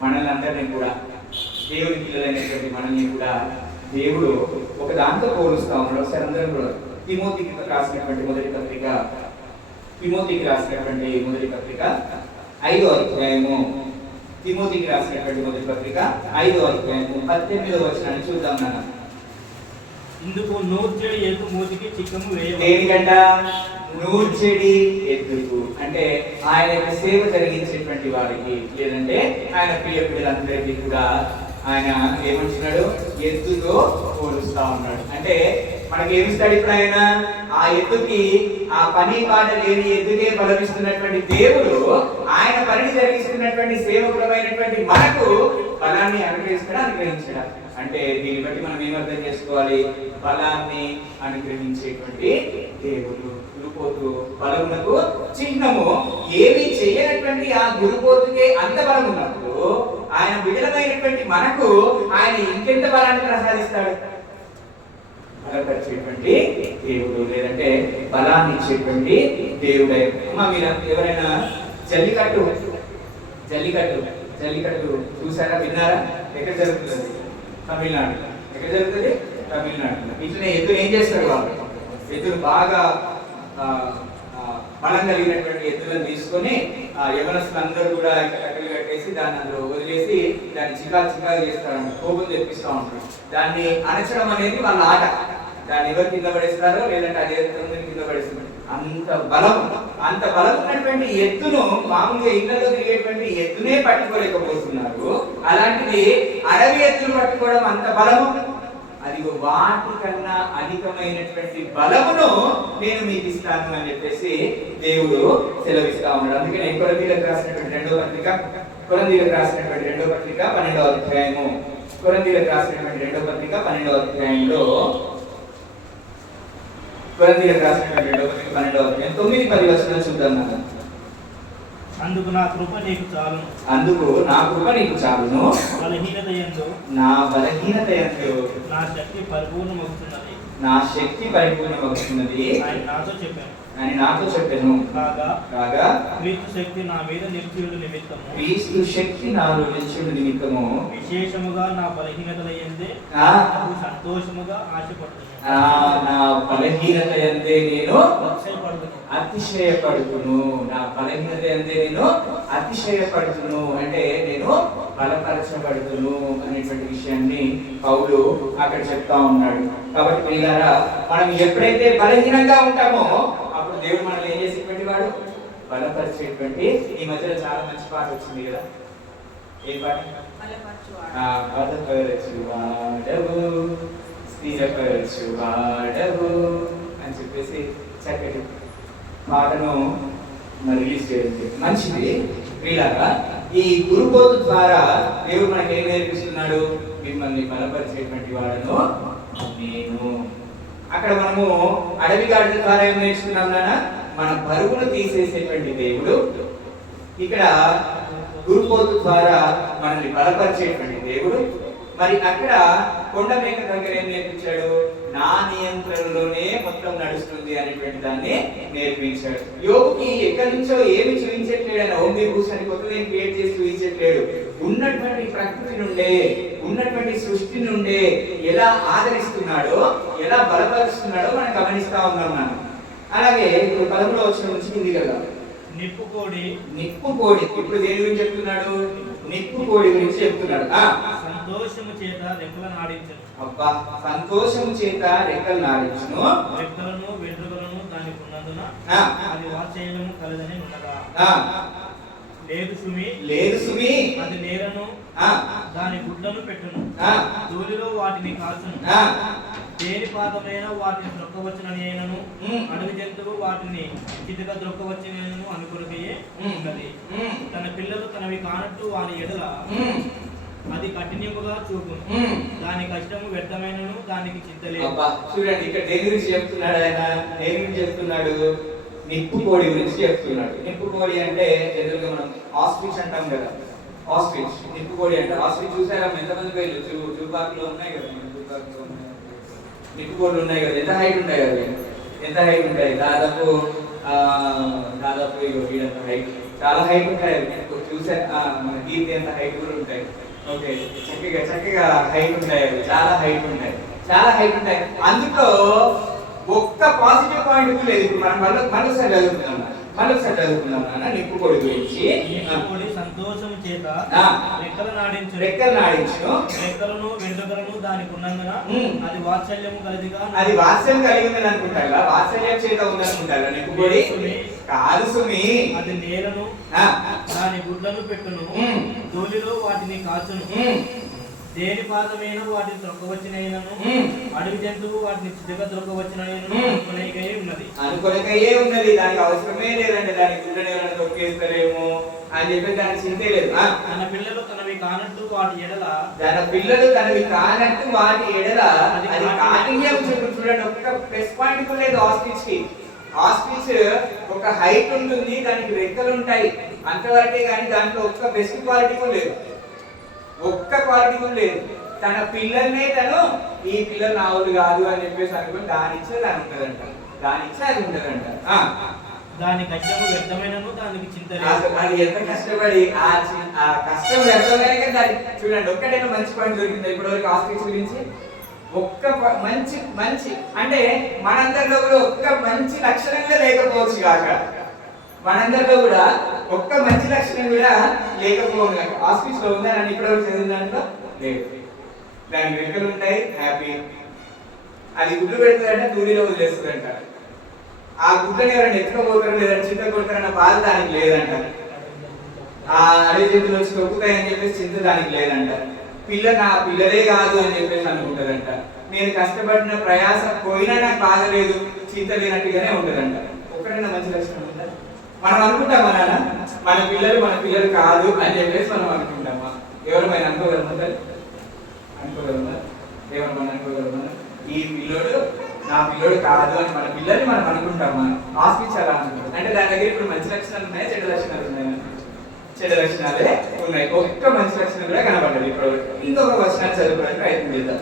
మనల్ని అందరినీ కూడా, దేవుని పిల్లలైనటువంటి మనల్ని కూడా దేవుడు ఒక దాంతో పోలుస్తా ఉన్నాడు. ఒకసారి అందరం కూడా తిమోతికి రాసినటువంటి మొదటి పత్రిక 5వ అధ్యాయము, తిమోతికి రాసినటువంటి మొదటి పత్రిక 5వ అధ్యాయము 18వ వచనాన్ని చూద్దాం నాన్న. ఇందుకు నూర్చెడి ఎద్దు మూతికి చిక్కము వేయవలెను. దేనికంట? నూర్చెడి ఎద్దుకు అంటే ఆయన సేవ జరిగించేటువంటి వారికి, లేదంటే ఆయన ప్రియ పిల్లలందరికీ కూడా ఆయన ఏమంటున్నాడు? ఎద్దుతో పోలుస్తా ఉన్నాడు. అంటే మనకి ఏమిస్తాడు ఇప్పుడు ఆయన? ఆ ఎద్దుకి, ఆ పని పాట లేని ఎద్దుకే బలమిస్తున్నటువంటి దేవుడు ఆయన పనిని జరిగిస్తున్నటువంటి సేవకులమైనటువంటి మనకు బలాన్ని అనుగ్రహించడా? అంటే దీన్ని బట్టి మనం ఏమర్థం చేసుకోవాలి? బలాన్ని అనుగ్రహించేటువంటి దేవుడు. గురుపోతు బలమునకు చిహ్నము. ఏమి చేయనటువంటి ఆ గురుపోతుకే అంత బలం ఉన్నప్పుడు ఆయన బిడ్డలమైనటువంటి మనకు ఆయన ఇంకెంత బలాన్ని ప్రసాదిస్తాడు? బలపరిచేటువంటి దేవుడు, లేదంటే బలాన్ని ఇచ్చేటువంటి దేవుడే. మీరు ఎవరైనా జల్లికట్టు చూసారా, విన్నారా? ఎక్కడ జరుగుతుంది? తమిళనాడు. ఎక్కడ జరుగుతుంది? తమిళనాడు. ఇట్లనే ఎద్దులు ఏం చేస్తారు? వాళ్ళు ఎద్దులు బాగా బలం కలిగినటువంటి ఎద్దులను తీసుకొని యవనస్తులందరూ కూడా కట్టెలు కట్టేసి దాన్ని అందులో వదిలేసి దాన్ని చికాలు చేస్తారంట, కోపం తెప్పిస్తూ ఉంటారు. దాన్ని అణచడం అనేది వాళ్ళ ఆట. దాన్ని ఎవరు కింద పడేస్తారో, లేదంటే అదే కింద పడేస్తారు. అంత బలం ఉన్నటువంటి ఎద్దును మామూలుగా ఇళ్లలో తిరిగేటువంటి ఎద్దునే పట్టుకోలేకపోతున్నారు. అలాంటిది అడవి ఎద్దులు పట్టుకోవడం అంత బలము. అది వాటి కన్నా అధికమైనటువంటి బలమును నేను మీకు ఇస్తాను అని చెప్పేసి దేవుడు సెలవిస్తా ఉన్నాడు. అందుకనే కొరింథీయులకు రాసినటువంటి రెండో పత్రిక 12వ అధ్యాయము, 12వ అధ్యాయంలో 9-10 వచనాలు చూద్దాం. అందుకు నా కృప నీకు చాలును, నా బలహీనత యందు నా శక్తి పరిపూర్ణమవుతున్నది అని నాతో చెప్పాను. కాగా క్రీస్తు శక్తి నాలో నిలిచుండు నిమిత్తము విశేషముగా నా బలహీనతల యందే సంతోషముగా ఆశపడుతున్నాను. నా బలహీనత యందే నేను అతిశయపడుతును. అంటే నేను బలపరచబడుతును అనేటువంటి విషయాన్ని పౌలు అక్కడ చెప్తా ఉన్నాడు. కాబట్టి పిల్లలారా, మనం ఎప్పుడైతే బలహీనంగా ఉంటామో అప్పుడు దేవుడు మనల్ని ఏం చేసేటువంటి వాడు? బలపరిచేటువంటి. ఈ మధ్యలో చాలా మంచి పాట వచ్చింది కదా, ఏ పాట? బలపరచువాడవు స్థిరపరచువాడవు అని చెప్పేసి చక్కటి పాటను రిలీజ్ చేయడం మంచిది. వీళ్ళగా ఈ గురుబోధ ద్వారా దేవుడు మనకి ఏం నేర్పిస్తున్నాడు? మిమ్మల్ని బలపరిచేటువంటి వాడను నేను. అక్కడ మనము అడవి గాడిద ద్వారా ఏం నేర్చుకున్నాం నాన్న? మన బరువును తీసేసేటువంటి దేవుడు. ఇక్కడ గురుబోధ ద్వారా మనల్ని బలపరిచేటువంటి దేవుడు. మరి అక్కడ కొండ మేక దగ్గర ఏం నేర్పించాడు? నా నియంత్రణలోనే మొత్తం నడుస్తుంది అనేటువంటి దాన్ని నేర్పించాడు. యోగుకి ఎక్కడి నుంచో ఏమి చూపించట్లేడు. ఆయన ఓంబి భూషాన్ని కొత్తగా క్రియేట్ చేసి చూపించట్లేడు. ఉన్నటువంటి ప్రకృతి నుండే, ఉన్నటువంటి సృష్టి నుండే ఎలా ఆదరిస్తున్నాడో, ఎలా బలపరుస్తున్నాడో మనం గమనిస్తా ఉన్నాం మనం. అలాగే ఇప్పుడు 13వ వచనం నుంచి కిందికి వెళ్దాం. నిప్పుకోడి ఇప్పుడు దేని గురించి చెప్తున్నాడు? నిప్పుకోడి గురించి చెప్తున్నాడు. సంతోషము చేత రెక్కలను ఆడించును. అబ్బా, సంతోషము చేత రెక్కలు నాడించును. రెక్కలను వెంట్రుకలను దానికి ఉన్నందున అది వాత్సల్యము కలదని ఉండగా లేదు సుమి అది నేలను దాని గుడ్లను పెట్టును. ధూళిలో వాటిని కాల్చును. దేని పాదమైన వాటిని ద్రొక్కవచ్చునని అయినను అడవి జంతువు వాటిని చితిగా ద్రొక్కవచ్చునని అనుకునియే ఉన్నది. తన పిల్లలు తనవి కానట్టు వాని ఎడల అది కఠినముగా చూపును. దాని కష్టము వ్యర్థమైనను దానికి చింతలేదు. చూడండి, ఇక్కడ దేని గురించి చెప్తున్నాడు ఆయన? దేని గురించి చెప్తున్నాడు? నిప్పు కోడి గురించి చెప్తున్నాడు. నిప్పు కోడి అంటే జనరల్గా మనం ఆస్ట్రిచ్ అంటాం కదా, ఆస్ట్రిచ్. నిప్పు కోడి అంటే ఆస్ట్రిచ్ చూసారా? ఎంతమంది పేర్లు జూ పార్క్ లో ఉన్నాయి కదా, జూ పార్క్ లో నిప్పు కోళ్ళు ఉన్నాయి కదా. ఎంత హైట్ ఉంటాయి కదా, ఎంత హైట్ ఉంటాయి? దాదాపు ఇగో వీడంత హైట్, చాలా హైట్ ఉంటాయి. చూసా మన గీత ఎంత హైట్ కూడా ఉంటాయి. ఓకే, చక్కగా హైట్ ఉంటాయి, అవి చాలా హైట్ ఉంటాయి, చాలా హైట్ ఉంటాయి. అందులో ఒక్క పాజిటివ్ పాయింట్ లేదు. ఇప్పుడు మనం మళ్ళొకసారి చదువుకుందాం నాన్న నిప్పు కోడి గురించి. సంతోషం చేత రెక్కలు నాడించు, రెక్కలను వెంట్రుకలను దానికి ఉన్నందున అది వాత్సల్యము కలిగిగా, అది వాత్సల్యం కలిగి ఉందని అనుకుంటారా? వాత్సల్యం చేత ఉందనుకుంటారా నిప్పు కోడి? కాదు సుమి, అది నేలను దాని గుడ్లను పెట్టును, తోలిలో వాటిని కాచును, దేని పాదమైన వాటిని త్రొక్కవచ్చినైనను, అడవి జంతువు వాటిని చిన్నగా త్రొక్కవచ్చినైనను అనుకొనకయే ఉన్నది. దానికి అవసరమే లేదండి. దానికి గుడ్డని ఎవరైనా తొక్కేస్తలేము అని చెప్పి దానికి చింతే లేదు. తన పిల్లలు తనవి కానట్టు వాటి ఎడల, అది కాఠిన్యం చూడండి. ఒక్క ప్లస్ పాయింట్ లేదు ఆస్ట్రిచ్ కి. ఆస్ట్రిచ్ ఒక హైట్ ఉంటుంది, దానికి రెక్కలు ఉంటాయి అంతవరకే, కానీ దాంట్లో ఒక్క బెస్ట్ క్వాలిటీ లేదు, ఒక్క క్వాలిటీ కూడా లేదు. తన పిల్లల్నే తను ఈ పిల్లలు నా వాళ్ళు కాదు అని చెప్పేసి అనుకుని దానిచ్చే దాని ఉంటదంట, దానిచ్చే అది ఉంటదంట. దాని కష్టము వ్యర్థమైనను దానికి చింత అది ఎంత కష్టపడి ఆ కష్టం వ్యర్థమైన దాన్ని చూడండి. ఒక్కటైనా మంచి పాయింట్ దొరికింది ఇప్పటివరకు ఆస్ట్రిచ్ గురించి? ఒక్క మంచి అంటే మనందరిలో కూడా ఒక్క మంచి లక్షణంగా లేకపోవచ్చు కాక, మనందరిలో కూడా ఒక్క మంచి లక్షణం కూడా లేకపోవడం కాక. ఆస్ట్రిచ్ లో ఉందా అని ఇప్పటివరకు చదివిన దాంట్లో లేదు. దాని రెక్కలు ఉంటాయి, హ్యాపీ. అది గుడ్లు పెడుతుందంటే దూరిలో వదిలేస్తుందంట. ఆ గుడ్లని ఎవరైనా ఎత్తుకపోతారు లేదంటే చింత కొడతారన్న బాధ దానికి లేదంట. ఆ అడవి జంతువులు వచ్చి తొక్కుతాయని చెప్పేసి చింత దానికి లేదంట. నా పిల్లలే కాదు అని చెప్పేసి అనుకుంటారంట. నేను కష్టపడిన ప్రయాస పోయినా నాకు బాధ లేదు, చింత లేనట్టుగానే ఉంటుందంట. ఒక్కడైనా మంచి లక్షణం ఉందా? మనం అనుకుంటామా నాన్న మన పిల్లలు కాదు అని చెప్పేసి మనం అనుకుంటామా? ఎవరిమైనా అనుకోగలమా? ఏమన్నా అనుకోగలమా? ఈ పిల్లోడు నా పిల్లోడు కాదు అని మన పిల్లల్ని మనం అనుకుంటామా? ఆస్ట్రిచ్ అలా అనుకుంటాం. అంటే దాని దగ్గర ఇప్పుడు మంచి లక్షణాలు ఉన్నాయా, చెడు లక్షణాలు ఉన్నాయా? చెడు లక్షణాలే ఉన్నాయి. ఒక్క మంచి లక్షణం కూడా కనబడ్డది. ఇప్పుడు ఇంకొక వచనాన్ని చదువుకోవడానికి ప్రయత్నం చేద్దాం.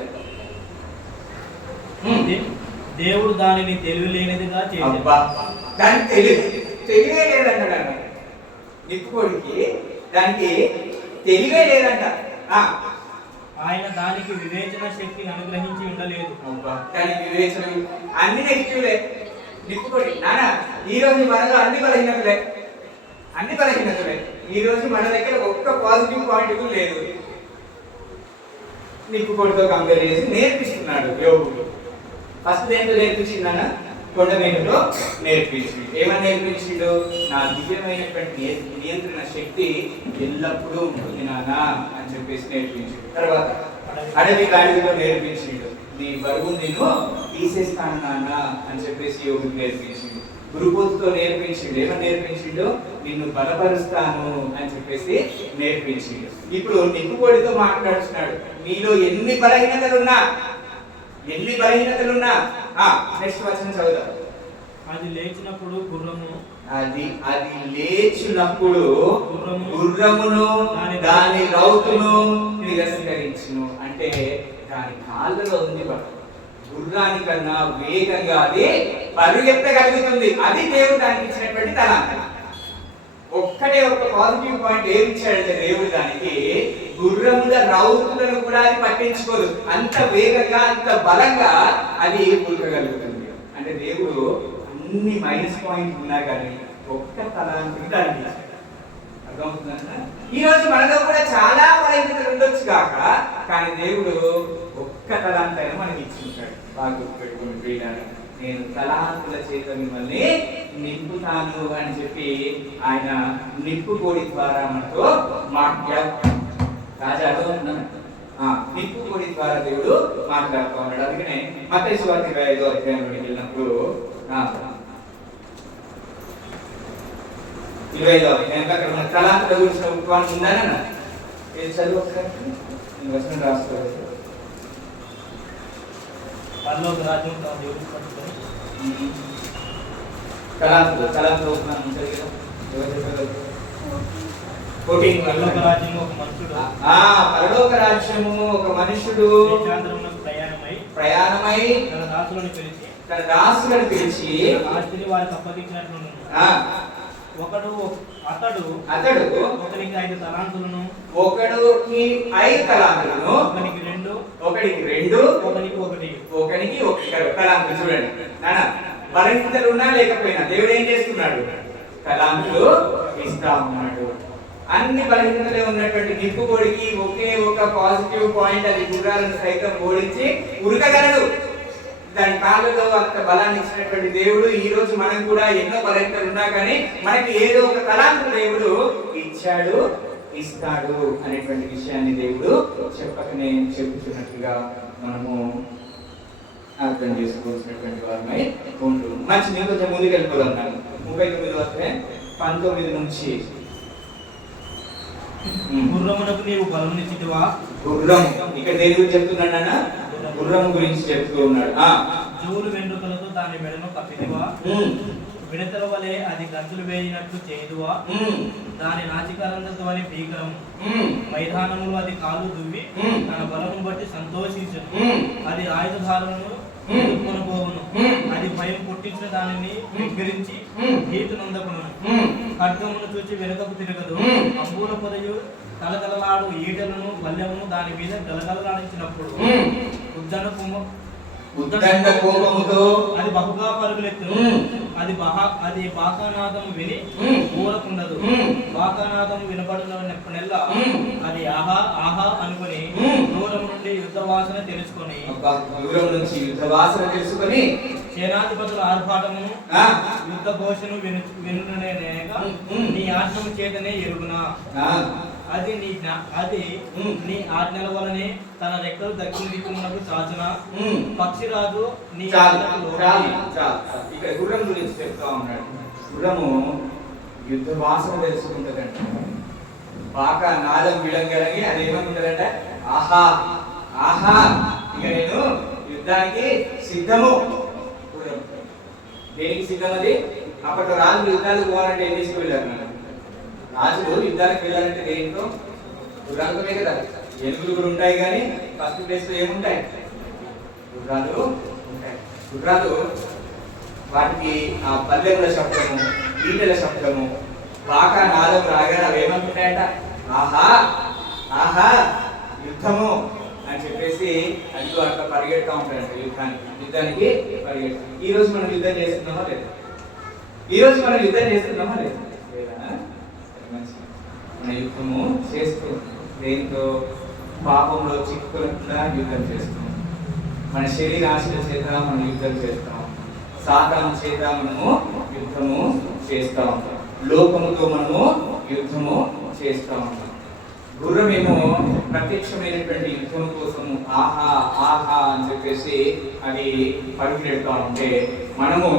దేవుడు దానిని తెలివిలేనిదిగా చేశాడు. దానికి తెలివే లేదంట. నిప్పుకోడికి దానికి తెలివే లేదంట. ఆయన దానికి వివేచన శక్తిని అనుగ్రహించి ఉండలేదు. దానికి వివేచన అన్ని నెగిటివ్లే. నిప్పుకోడి నాన్న ఈ రోజు మనలో అన్ని బలహీనతలే. ఈ రోజు మన దగ్గర ఒక్క పాజిటివ్ పాయింట్ లేదు. నిప్పుకోడితో కంపేర్ చేసి నేర్పిస్తున్నాడు యోగుడు. ఫస్ట్ దేంతో నేర్పించిందన్న? కొండ మీదలో నేర్పించిండు. ఏమని నేర్పించిండు? నా దివ్యమైనటువంటి నియంత్రణ శక్తి ఎల్లప్పుడూ ఉంటుంది నాన్న అని చెప్పేసి నేర్పించిండు. తర్వాత అడవి గాడిలో నేర్పించిండు. నీ బరువు నేను తీసేస్తాను నాన్న అని చెప్పేసి యోగుడు నేర్పించిండు. గురుపోతుతో నేర్పించిండు. ఏమని నేర్పించిండు? నిన్ను బలపరుస్తాను అని చెప్పేసి నేర్పించిండు. ఇప్పుడు నిప్పుకోడితో మాట్లాడుతున్నాడు. నీలో ఎన్ని బలహీనతలున్నా నెక్స్ట్ వచనం చదువుదాం. అది లేచినప్పుడు గుర్రమును దాని రౌతును తిరస్కరించును. అంటే దాని కాళ్ళలో ఉంది గుర్రానికన్నా వేగంగా అది పరుగెత్తగలుగుతుంది. అది దేవుడు దానికి ఇచ్చినటువంటి తలాంత. ఒక్కటే ఒక పాజిటివ్ పాయింట్ ఏమి ఇచ్చాడంటే దేవుడు దానికి గుర్రముల రౌతులను కూడా అది పట్టించుకోదు. అంత వేగంగా అంత బలంగా అది పులకగలుగుతుంది. అంటే దేవుడు అన్ని మైనస్ పాయింట్ ఉన్నా కానీ ఒక్క తలాంతుని దానికి అర్థమవుతుందా? ఈ రోజు మనలో కూడా చాలా బలహీనతలు ఉండొచ్చు కాక, కానీ దేవుడు ఒక్క తలాంతైనా మనకి ఇచ్చింటాడు. బాగా గుర్తుపెట్టుకుని ప్రియులారా, నేను తలాంతుల చేత మిమ్మల్ని నింపుతాను అని చెప్పి ఆయన నిప్పుకోడి ద్వారా మనతో నిప్పుకోడి ద్వారా దేవుడు మాట్లాడుతూ ఉన్నాడు. అందుకనే మత్తయి సువార్త 25వ అధ్యాయంలోకి వెళ్ళినప్పుడు 25వ అధ్యాయం అక్కడ మన తలాంతుల గురించిన ఉపవాసం ఉందని ఏది చదువు ఒకసారి వచనం రాసుకోవాలి. పరలోక రాజ్యం దేవుడు తలాంతులు ఉంటుంది కదా, ఎవరు చెప్పగలరు? 14 పరలోక రాజ్యము ఒక మనుషుడు పరలోక రాజ్యము ఒక మనుషుడు దేశాంతరమునకు ప్రయాణమై తన దాసులను పిలిచి ఆస్తిని వారికి అప్పగించినట్లు అతడు ఒకరికి 5 తలాంతులను, ఒకడికి 2, ఒకనికి 1 తలాంతులు. చూడండి నాన్న, బలహీనతలు ఉన్నా లేకపోయినా దేవుడు ఏం చేస్తున్నాడు? తలాంతులు ఇస్తా ఉన్నాడు. అన్ని బలహీనతలే ఉన్నటువంటి నిప్పుకోడికి ఒకే ఒక పాజిటివ్ పాయింట్, అది గుర్రాలను సైతం ఓడించి ఉరకగలడు. దాని కాళ్ళలో అంత బలాన్ని ఇచ్చినటువంటి దేవుడు ఈ రోజు మనం కూడా ఎన్నో బలహీనతలు ఉన్నా కానీ మనకి ఏదో ఒక తలాంతు దేవుడు ఇచ్చాడు, ఇస్తాడు అనేటువంటి విషయాన్ని దేవుడు చెప్పకనే చెప్పుతున్నట్లుగా మనము అర్థం చేసుకోవాల్సినటువంటి వారమై ఉంటుంది. మంచి నేను కొంచెం ముందుకు వెళ్ళిపోతున్నాను. 39 వస్తే 19 నుంచి గుర్రమునకు నీవు బలమునిచ్చితివా. గుర్రం ఇక్కడ దేని గురించి చెప్తున్నాడు అన్న? గుర్రం గురించి చెప్తూ ఉన్నాడు. జూలు వెంట్రుకలతో దాని మెడను కప్పితివా. విడతల వలె అది గంతులు వేయినట్లు చేయుదువా. దాని నాసికారంధ్రతో అని భీకరము. మైదానములో అది కాలు దువ్వి తన బలము బట్టి సంతోషించను. అది ఆయుధధారులను ఎదుర్కొనబోవును. అది భయం పుట్టించిన దానిని విగ్రహించి భీతు నొందకును. ఖడ్గమును చూచి వెనుకకు తిరగదు. అంబూల పొదయు తలతలలాడు ఈటలను బల్యమును దాని మీద గలగలలాడించినప్పుడు అది బహుగా పరుగులెత్తును. అది బాకానాదము విని ఊరకుండదు. బాకానాదము వినపడినప్పుడల్లా అది ఆహా ఆహా అనుకుని దూరం నుండి యుద్ధ వాసన తెలుసుకొని సేనాధిపతుల ఆర్భాటమును యుద్ధ ఘోషను వినునేగా నీ ఆజ్ఞము చేతనే ఎరుగునా. అది నీ ఆజ్ఞల వలనే తన రెక్కలు దక్షిణ దిక్కునకు చాచున. పక్షిరాజు నీ ఇక్కడ గుర్రం గురించి చెప్తా ఉన్నాడు. గుర్రము యుద్ధ వాసన తెలుసుకుంటదంట. బాగా నాదం విడంగలగి అది ఏమనుకుంటదంట? ఆహా ఆహా, ఇక నేను యుద్ధానికి సిద్ధము. గుర్రం దేనికి సిద్ధం? అది అప్పట్లో రాజులు యుద్ధాలకు పోవాలంటే ఏం తీసుకువెళ్ళారు? రాజులు యుద్ధానికి వెళ్ళాలంటే దేంతో? గుర్రాలతోనే కదా. ఏనుగులు కూడా ఉంటాయి కానీ ఫస్ట్ ప్లేస్ లో ఏముంటాయి? గుర్రాలు ఉంటాయి. గుర్రాలు వాటికి ఆ పల్లెముల శబ్దము, ఈటల శబ్దము, బాగా నాదం రాగానే అవి ఏమనుకుంటాయంట? ఆహా ఆహా యుద్ధము అని చెప్పేసి అది అట్లా పరిగెడతా ఉంటాయంట. యుద్ధానికి పరిగెడతాం. ఈ రోజు మనం యుద్ధం చేస్తున్నామా లేదా? లేదా? మన యుద్ధము చేస్తూ దేంతో? పాపంలో చిక్కుకుండా యుద్ధం చేస్తాం. మన శరీర ఆశల చేత మనం యుద్ధం చేస్తాం. సాతాను చేత మనము యుద్ధము చేస్తా ఉంటాం. లోకముతో మనము యుద్ధము చేస్తా ఉంటాం. గుర్రమేమో ప్రత్యక్షమైనటువంటి యుద్ధం కోసం ఆహా ఆహా అని చెప్పేసి అది పరుగులెడతా ఉంటే, మనము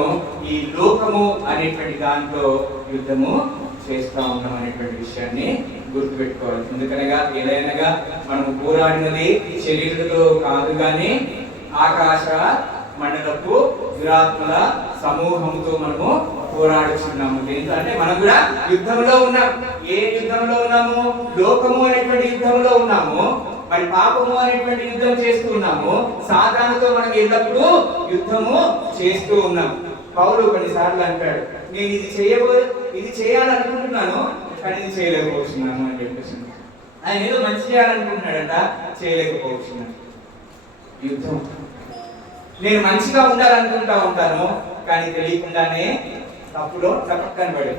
ఈ లోకము అనేటువంటి దాంట్లో యుద్ధము చేస్తా ఉన్నాం అనేటువంటి విషయాన్ని గుర్తుపెట్టుకోవాలి. ఎందుకనగా ఏదైనా మనము పోరాడినది శరీరంతో కాదు కానీ ఆకాశ మండలపు దురాత్మల సమూహంతో మనము పోరాడుచున్నాము. అంటే మనం కూడా యుద్ధంలో ఉన్నాం. ఏ యుద్ధంలో ఉన్నాము? లోకము అనేటువంటి యుద్ధంలో ఉన్నాము. మరి పాపము అనేటువంటి యుద్ధం చేస్తూ ఉన్నాము. సాతానుతో మనం ఎల్లప్పుడూ యుద్ధము చేస్తూ ఉన్నాం. పౌలు కొన్నిసార్లు అంటాడు, నేను ఇది చేయాలనుకుంటున్నాను కానీ ఇది చేయలేకపోతున్నాను అని చెప్పేసి. ఆయన ఏదో మంచి చేయాలనుకుంటున్నాడంట, చేయలేకపోతున్నాను. యుద్ధం. నేను మంచిగా ఉండాలనుకుంటా ఉంటాను కానీ తెలియకుండానే తప్పులో తప్పక్కని పడి,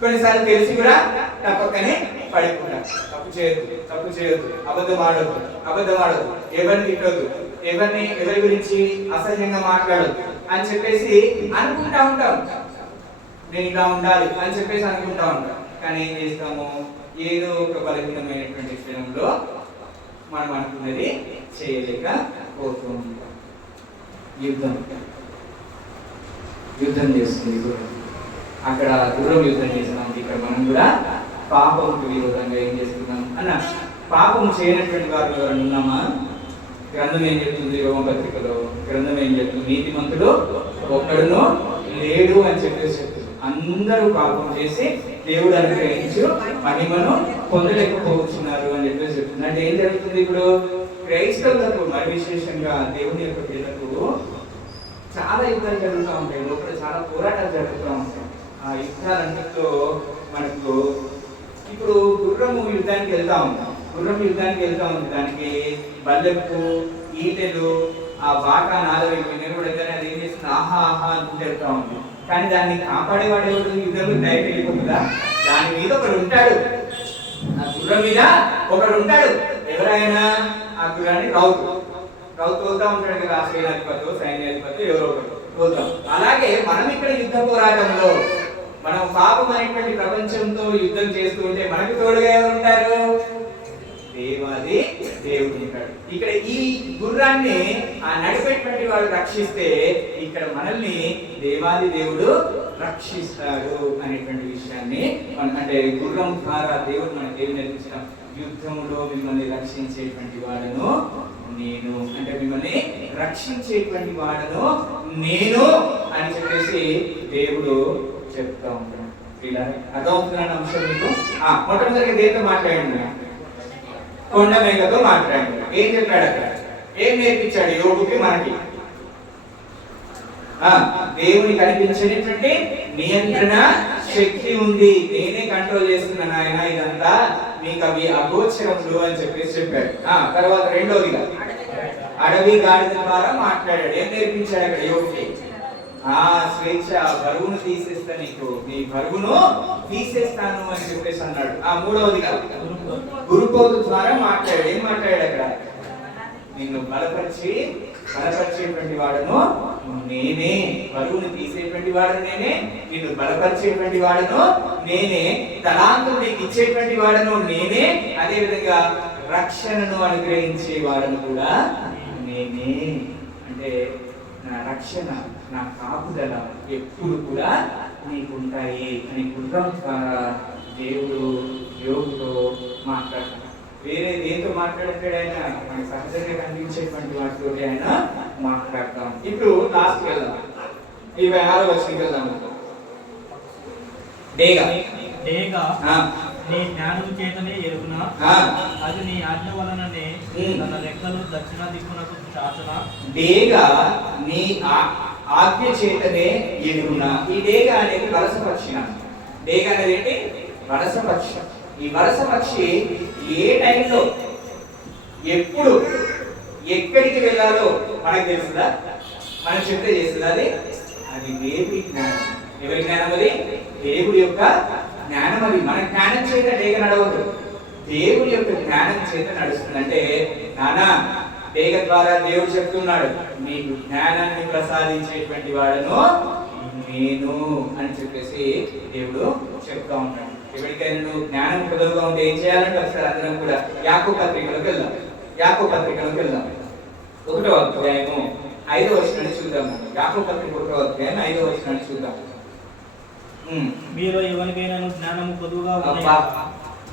కొన్నిసార్లు తెలిసి కూడా తప్పక్కనే పడిపోతా. తప్పు చేయొద్దు, అబద్ధం ఆడొద్దు, ఎవరిని తిట్టొద్దు, ఎవరి గురించి అసహ్యంగా మాట్లాడొద్దు అని చెప్పేసి అనుకుంటా ఉంటాం. నేను ఇలా ఉండాలి అని చెప్పేసి అనుకుంటా ఉంటాం. కానీ ఏం చేస్తాము? ఏదో ఒక బలహీనమైనటువంటి క్షణంలో మనం అనుకున్నది చేయలేకపోతూ ఉంటాం. యుద్ధం చేస్తుంది గుర్రం. అక్కడ గుర్రం యుద్ధం చేస్తున్నాం. ఇక్కడ మనం కూడా పాపముకు విరోధంగా ఏం చేస్తున్నాం అన్న? పాపము చేయనటువంటి వారు ఎవరైనా ఉన్నామా? గ్రంథం ఏం చెప్తుంది? రోమపత్రికలో గ్రంథం ఏం చెప్తుంది? నీతిమంతుడు ఒక్కడును లేడు అని చెప్పేసి చెప్తుంది. అందరూ పాపం చేసి దేవుడు అనుగ్రహించు మహిమను పొందలేకపోతున్నారు అని చెప్పేసి చెప్తుంది. అంటే ఏం జరుగుతుంది ఇప్పుడు క్రైస్తవులకు మరి విశేషంగా దేవుని యొక్క పిల్లలకు చాలా యుద్ధాలు జరుగుతూ ఉంటాయి, లోపల చాలా పోరాటాలు జరుగుతూ ఉంటాయి. ఆ యుద్ధాలన్నిటితో మనకు ఇప్పుడు గుర్రము యుద్ధానికి వెళ్తా ఉంటాం, దానికి బల్లెపు ఈటెలు ఆ బాగా నాలుగు నిలబడగానే అది ఏం చేస్తుంది, ఆహా ఆహా అనుకుంటూ వెళ్తా ఉంది. కానీ దాన్ని కాపాడేవాడు ఎవరు? యుద్ధం డైరెక్ట్ వెళ్ళిపోతుందా? దాని మీద ఒకడు ఉంటాడు, ఆ గుర్రం మీద ఒకడు ఉంటాడు. ఎవరైనా ఆ గుర్రాన్ని రౌతు తోలుతా ఉంటాడు కదా, ఆ సేనాధిపతి సైన్యాధిపతి ఎవరో ఒకరు తోలుతాం. అలాగే మనం ఇక్కడ యుద్ధ పోరాటంలో మనం పాపం అనేటువంటి ప్రపంచంతో యుద్ధం చేస్తూ ఉంటే మనకు తోడుగా ఎవరు ఉంటారు? దేవాది దేవుడు ఉంటాడు. ఇక్కడ ఈ గుర్రాన్ని ఆ నడిపేటువంటి వాడు రక్షిస్తే ఇక్కడ మనల్ని దేవాది దేవుడు రక్షిస్తాడు అనేటువంటి విషయాన్ని అంటే గుర్రం ద్వారా దేవుడు మనకి ఏం నేర్పించడం, యుద్ధంలో మిమ్మల్ని రక్షించేటువంటి వాడను నేను, అంటే మిమ్మల్ని రక్షించేటువంటి వాడను నేను అని చెప్పేసి దేవుడు చెప్తా ఉంటాడు. ఇలా అర్థమవుతున్న అంశం మీకు. మొట్టమొదటిగా దేనితో మాట్లాడండి? కొండ మేకతో మాట్లాడండి. ఏం చెప్పాడు అక్కడ? ఏం నేర్పించాడు యోగుకి మనకి? దేవుని కనిపించేటువంటి నియంత్రణ శక్తి ఉంది, నేనే కంట్రోల్ చేస్తున్నాను ఆయన, ఇదంతా మీకు అవి అగోచరములు అని చెప్పేసి చెప్పాడు. తర్వాత రెండోదిగా అడవి గాడిద ద్వారా మాట్లాడాడు. ఏం నేర్పించాడు అక్కడ యోగుకి? స్వేచ్ఛ, బరువును తీసేస్తా, నీకు నీ బరువును తీసేస్తాను అని చెప్పేసి అన్నాడు. మూడవదిగా గురుపోతు ద్వారా మాట్లాడాడు. ఏం మాట్లాడాడు అక్కడ? నిన్ను బలపరిచేటువంటి వాడను నేనే, బరువును తీసేటువంటి వాడను నేనే, నిన్ను బలపరిచేటువంటి వాడను నేనే, తలాంతులు నీకు ఇచ్చేటువంటి వాడను నేనే, అదే విధంగా రక్షణను అనుగ్రహించే వాడను కూడా నేనే. అంటే నా రక్షణ, నా కాపుదల ఎప్పుడు కూడా నీకుంటాయి అని గుర్రం ద్వారా దేవుడు యోగుతో మాట్లాడతాడు. వేరే దేంతో మాట్లాడతాడు ఆయన? మనకు సహజంగా కనిపించేటువంటి వాటితో ఆయన మాట్లాడతాం. ఇప్పుడు లాస్ట్ వెళ్దాం, 26వ వచనంకి వెళ్దాం. నీ జ్ఞానం చేతనే ఎరుగునా, అది నీ ఆజ్ఞ వలననే తన రెక్కలు దక్షిణ దిక్కునకు చాచున. డేగా నీ ఆజ్ఞ చేతనే ఎరుగునా. ఈ డేగా అనేది వలస పక్షి. డేగా అనేది ఏంటి? వలస పక్షి. ఈ వలస పక్షి ఏ టైంలో ఎప్పుడు ఎక్కడికి వెళ్ళాలో మనకు తెలుస్తుందా? మనం చెప్తే చేస్తుందా? అది దేవుడి జ్ఞానం. ఎవరి జ్ఞానం అది? దేవుడి యొక్క జ్ఞానం. అది మన జ్ఞానం చేత డేగ నడవదు, దేవుడి యొక్క జ్ఞానం చేత నడుస్తుంది. అంటే నానా డేగ ద్వారా దేవుడు చెప్తున్నాడు, మీకు జ్ఞానాన్ని ప్రసాదించేటువంటి వాడను నేను అని చెప్పేసి దేవుడు చెప్తా ఉంటాడు. ఎవరికైనా నువ్వు జ్ఞానం కుదరగా ఉంటే ఏం చేయాలంటే ఒకసారి అందరం కూడా యాకోబు పత్రికలోకి వెళ్దాం. 1వ అధ్యాయము 5వ వచనాన్ని చూద్దాం. యాకోబు పత్రిక 1వ అధ్యాయం 5వ వచనాన్ని చూద్దాం. మీలో ఎవరికైనా జ్ఞానము పొదువుగా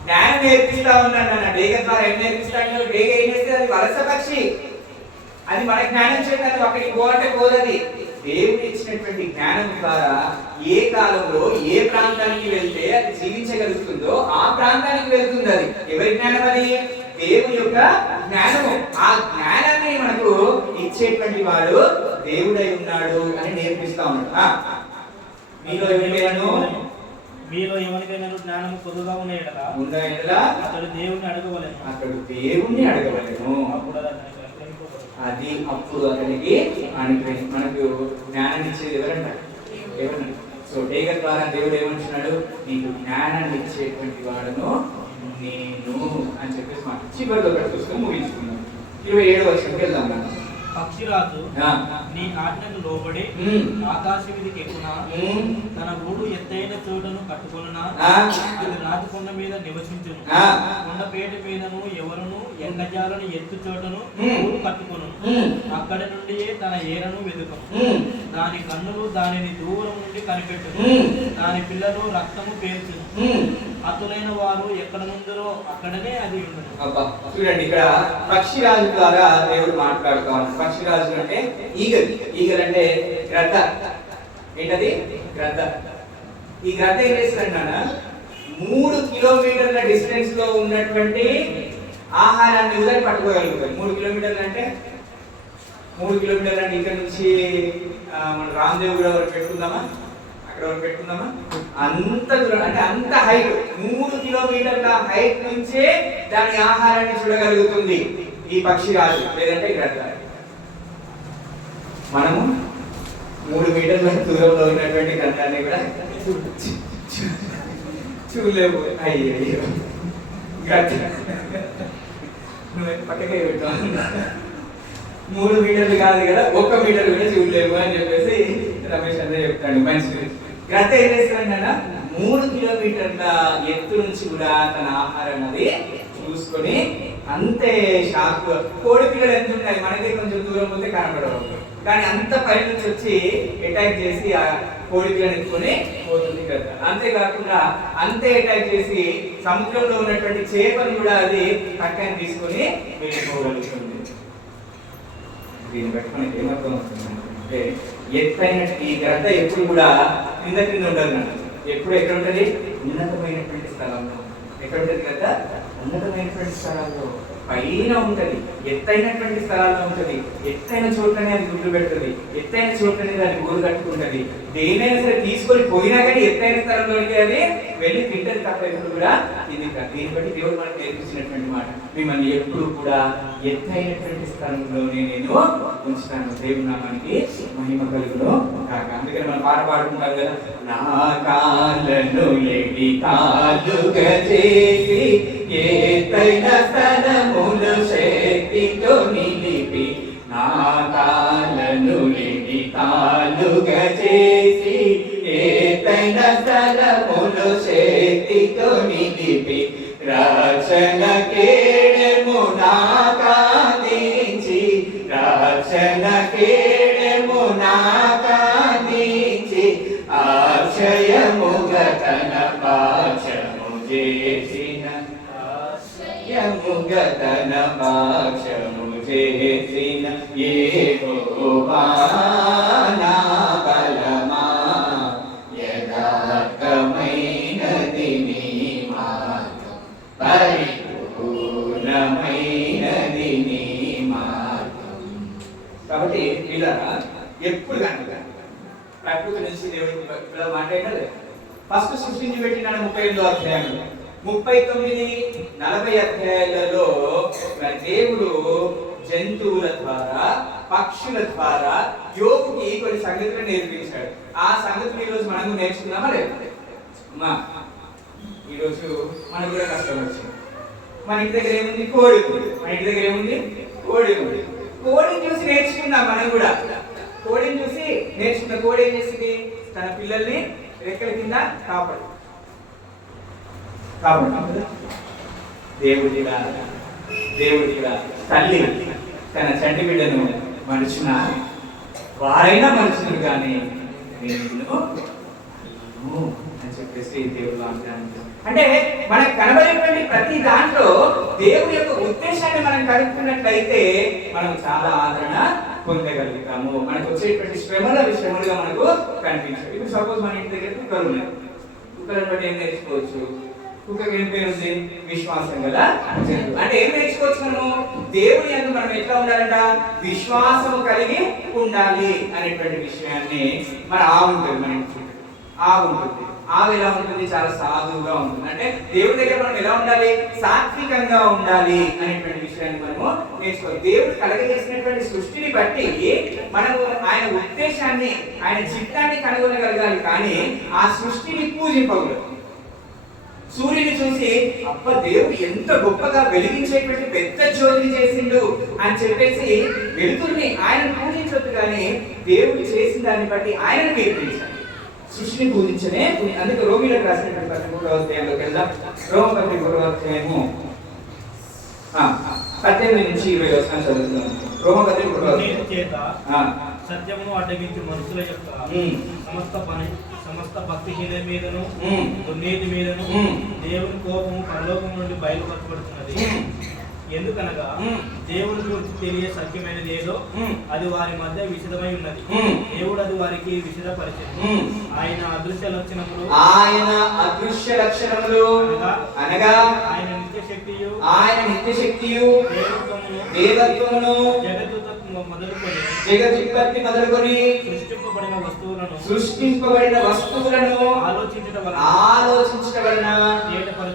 జ్ఞానం నేర్పిస్తా ఉన్నాడు అన్న. డేగ ద్వారా ఏం నేర్పిస్తాడు? డేగ ఏం చేస్తే అది వలస పక్షి, అది మన జ్ఞానం చేత అక్కడికి పోవాలంటే పోదది. దేవుడు ఇచ్చినటువంటి జ్ఞానం ద్వారా ఏ కాలంలో ఏ ప్రాంతానికి వెళ్తే అది జీవించగలుగుతుందో ఆ ప్రాంతానికి వెళ్తుంది. అది ఎవరి జ్ఞానం? అది దేవుని యొక్క జ్ఞానము. ఆ జ్ఞానాన్ని మనకు ఇచ్చేటువంటి వాడు దేవుడై ఉన్నాడు అని నేర్పిస్తా ఉన్నాడు. మీలో ఎవరికైనా జ్ఞానము పొదువుగా ఉన్నాయడలా అతడు దేవుణ్ణి అడగవలెను. అది అప్పుడు అతనికి మనకు జ్ఞానాన్ని ఇచ్చేది ఎవరంటారు? సో డేగ ద్వారా దేవుడు ఏమంటున్నాడు? నీకు జ్ఞానాన్ని ఇచ్చేటువంటి వాడును నేను అని చెప్పేసి మాట. చివరిలో ఒకటి పుస్తకం ముగించుకున్నాం. 27వ వచనంకి వెళ్దాం. పక్షిరాజు నీ ఆజ్ఞకు లోబడి ఆకాశ మీదకి ఎక్కున, తన గూడు ఎత్తైన చోటను కట్టుకొనునా, అది రాతి కొండ మీద నివసించును. కొండపేట మీదను ఎవరును ఎండజాలను ఎత్తు చోటను గూడు కట్టుకొను. అక్కడి నుండి తన ఏరను వెతుకను. దాని కన్నులు దానిని దూరం నుండి కనిపెట్టును. దాని పిల్లలు రక్తము పేర్చును. అతులైన వారు ఎక్కడ నుందరో అక్కడనే అది ఉండదు. చూడండి, ఇక్కడ పక్షిరాజు ద్వారా దేవుడు మాట్లాడుతూ ఉన్నాడు. పక్షిరాజు అంటే ఈగల్ అంటే గ్రద్ద. ఏంటది? గ్రద్ద. ఈ గ్రద్ద ఏం చేస్తుందన్నా 3 కిలోమీటర్ల డిస్టెన్స్ లో ఉన్నటువంటి ఆహారాన్ని వదిలి పట్టుకోగలుగుతారు. 3 కిలోమీటర్లు అంటే 3 కిలోమీటర్లు అంటే ఇక్కడ నుంచి మన రామదేవ్ కూడా వరకు పెట్టుకుందామా, అక్కడ వరకు పెట్టుకుందామా, అంత దూరం అంటే అంత హైట్ 3 కిలోమీటర్ల హైట్ నుంచే దాని ఆహారాన్ని చూడగలుగుతుంది ఈ పక్షి రాజు లేదంటే గ్రద్ద. మనము 3 మీటర్ల దూరంలో ఉన్నటువంటి గ్రంథాన్ని కూడా చూడలేవు. అయ్యో నువ్వు పక్కకే పెట్టావు. 3 మీటర్లు కాదు కదా, 1 మీటర్ కూడా చూడలేవు అని చెప్పేసి రమేష్ అదే చెప్తాడు. మంచిది. గ్రద్ద ఏం చేస్తాడన్నా 3 కిలోమీటర్ల ఎత్తు నుంచి కూడా తన ఆహారం అది చూసుకొని అంతే షార్ప్. కోడి పిల్లలు ఎంత ఉంటాయి మనకి, కొంచెం దూరం పోతే కనపడవు, కానీ అంత పై నుంచి వచ్చి అటాక్ చేసి ఆ కోడి పిల్లని ఎత్తుకొని పోతుంది కదా. అంతేకాకుండా అంతే అటాక్ చేసి సముద్రంలో ఉన్నటువంటి చేపను కూడా అది పక్కన తీసుకొని వెళ్ళిపోగలుగుతుంది. దీన్ని బట్టి మనకి ఏమర్థం అవుతుంది అంటే ఎత్తైన ఈ గ్రద్ద ఎప్పుడు కూడా కింద ఉండదు. ఎప్పుడు ఎక్కడ ఉంటుంది? ఉన్నతమైనటువంటి స్థలంలో. ఎక్కడ ఉంటుంది గ్రద్ద? ఉన్నతమైనటువంటి స్థలాల్లో పైన ఉంటది, ఎత్తైనటువంటి స్థలాల్లో ఉంటది. ఎత్తైన చోట్లనే అది గుడ్లు పెడుతుంది, ఎత్తైన చోట్లనే అది గూడు కట్టుకుంటది. దేనైనా సరే తీసుకొని పోయినా కానీ ఎత్తైన స్థలంలోనికి అది వెళ్ళి తింటది తప్ప ఎప్పుడు కూడా ఇది కాదు. దీన్ని బట్టి దేవుడు మనకు నేర్పించినటువంటి మాట, మిమ్మల్ని ఎప్పుడు కూడా ఎత్తైనటువంటి స్థలంలోనే నేను ఉంచుతాను. దేవుని నామానికి మహిమ కలుగును కాక. అందుకని మనం పాట పాడుకుంటాం కదా, నా కాళ్ళను ఎడి కాలుగా చేసి ఎత్తైన స్థలములు శక్తితో నిలిపి, నా కాళ్ళను ఎడి కాలుగా చేసి ఎత్తైన స్థలములు శక్తితో నిలిపి, రక్షణ కేడెము నాకాందించి, రక్షణ కేడెము నాకాందించి, ఆశయముగ తన పాశము చేసిన, ఆశయముగ తన పాశము చేసిన యెహోవా నా బలమా, యథార్థమైనది నీ మార్గం, పరిపూర్ణమైనది నీ మార్గం. కాబట్టి పిల్లరా ఎప్పుడు కనుక ప్రకృతి నుంచి దేవుడికి పిల్లలు మాట్లాడారు. ఫస్ట్ సృష్టించి పెట్టినాడు 38వ అధ్యాయంలో. 39-40 అధ్యాయాలలో దేవుడు జంతువుల ద్వారా పక్షుల ద్వారా యోగుకి కొన్ని సంగతులను నేర్పించాడు. ఆ సంగతులు ఈరోజు మనము నేర్చుకున్నామా లేదు? ఈరోజు మనకు కూడా కష్టం వచ్చింది. మన ఇంటి దగ్గర ఏముంది? కోడి ఉంది. మన ఇంటి దగ్గర ఏముంది? కోడి ఉంది. కోడిని చూసి నేర్చుకున్నాం మనం కూడా. కోడిని చూసి నేర్చుకున్న కోడి ఏం చేసింది? తన పిల్లల్ని రెక్కల కింద కాపాడు. దేవుడిగా తల్లి తన చంటి బిడ్డను మనుషున వారైనా మనుషులు కానీ అని చెప్పేసి దేవుడు అంటే మనకు కనబడేటువంటి ప్రతి దాంట్లో దేవుడి యొక్క ఉద్దేశాన్ని మనం కనుక్కున్నట్లయితే మనం చాలా ఆదరణ పొందగలుగుతాము. మనకు వచ్చేటువంటి శ్రమలుగా మనకు కనిపించాయి. ఇప్పుడు సపోజ్ మన ఇంటి దగ్గర కుక్కలు ఉన్నాయి. కుక్కలను బట్టి ఏం నేర్చుకోవచ్చు? కుక్కకి ఏం పేరు ఉంది? విశ్వాసం గల జంతువు. అంటే ఏం నేర్చుకోవచ్చు మనము? దేవుని యందు మనం ఎట్లా ఉండాలంట? విశ్వాసం కలిగి ఉండాలి అనేటువంటి విషయాన్ని మన ఆవు ఉంటుంది. మన ఇంటి ఆవు ఉంటుంది. ఆవు ఎలా ఉంటుంది? చాలా సాధువుగా ఉంటుంది. అంటే దేవుడి దగ్గర మనం ఎలా ఉండాలి? సాత్వికంగా ఉండాలి అనేటువంటి విషయాన్ని మనము నేర్చుకోవాలి. దేవుడు కలగజేసినటువంటి సృష్టిని బట్టి మనము ఆయన ఉద్దేశాన్ని, ఆయన చిత్తాన్ని కనుగొనగలగాలి. కానీ ఆ సృష్టిని పూజింపకూడదు. సూర్యుని చూసి అబ్బ దేవుడు ఎంత గొప్పగా వెలిగించేటువంటి పెద్ద జ్యోతిని చేసిండు అని చెప్పేసి వెలుతురుని ఆయన పూజించొద్దు. కానీ దేవుడు చేసిన దాన్ని బట్టి ఆయనను కీర్తించాలి, సృష్టిని పూజించనే. అందుకే రోమిలకు రాసినటువంటి 13వ అధ్యాయంలోకి వెళ్దాం. రోమపత్రిక 1వ అధ్యాయము 18-20 వచనాలు చదువుతున్నాం. రోమపత్రిక 1వ అధ్యాయం. సత్యమును అడ్డగించి మనుషుల యొక్క సమస్త భక్తిహీన మీదను దుర్నీతి మీదను దేవుని కోపము పరలోకం నుండి బయలుపరచబడుతున్నది. ఎందుకనగా దేవుడి గురించి తెలియ సత్యమైనది ఏదో అది వారి మధ్య విశదమై ఉన్నది. దేవుడు అది వారికి విశదపరిచింది. ఆయన అదృశ్య లక్షణములు అనగా ఆయన నిత్యశక్తియు దేవత్వమును జగదుత్పత్తి మొదలుకొని సృష్టింపబడిన వస్తువులను ఆలోచించడం వలన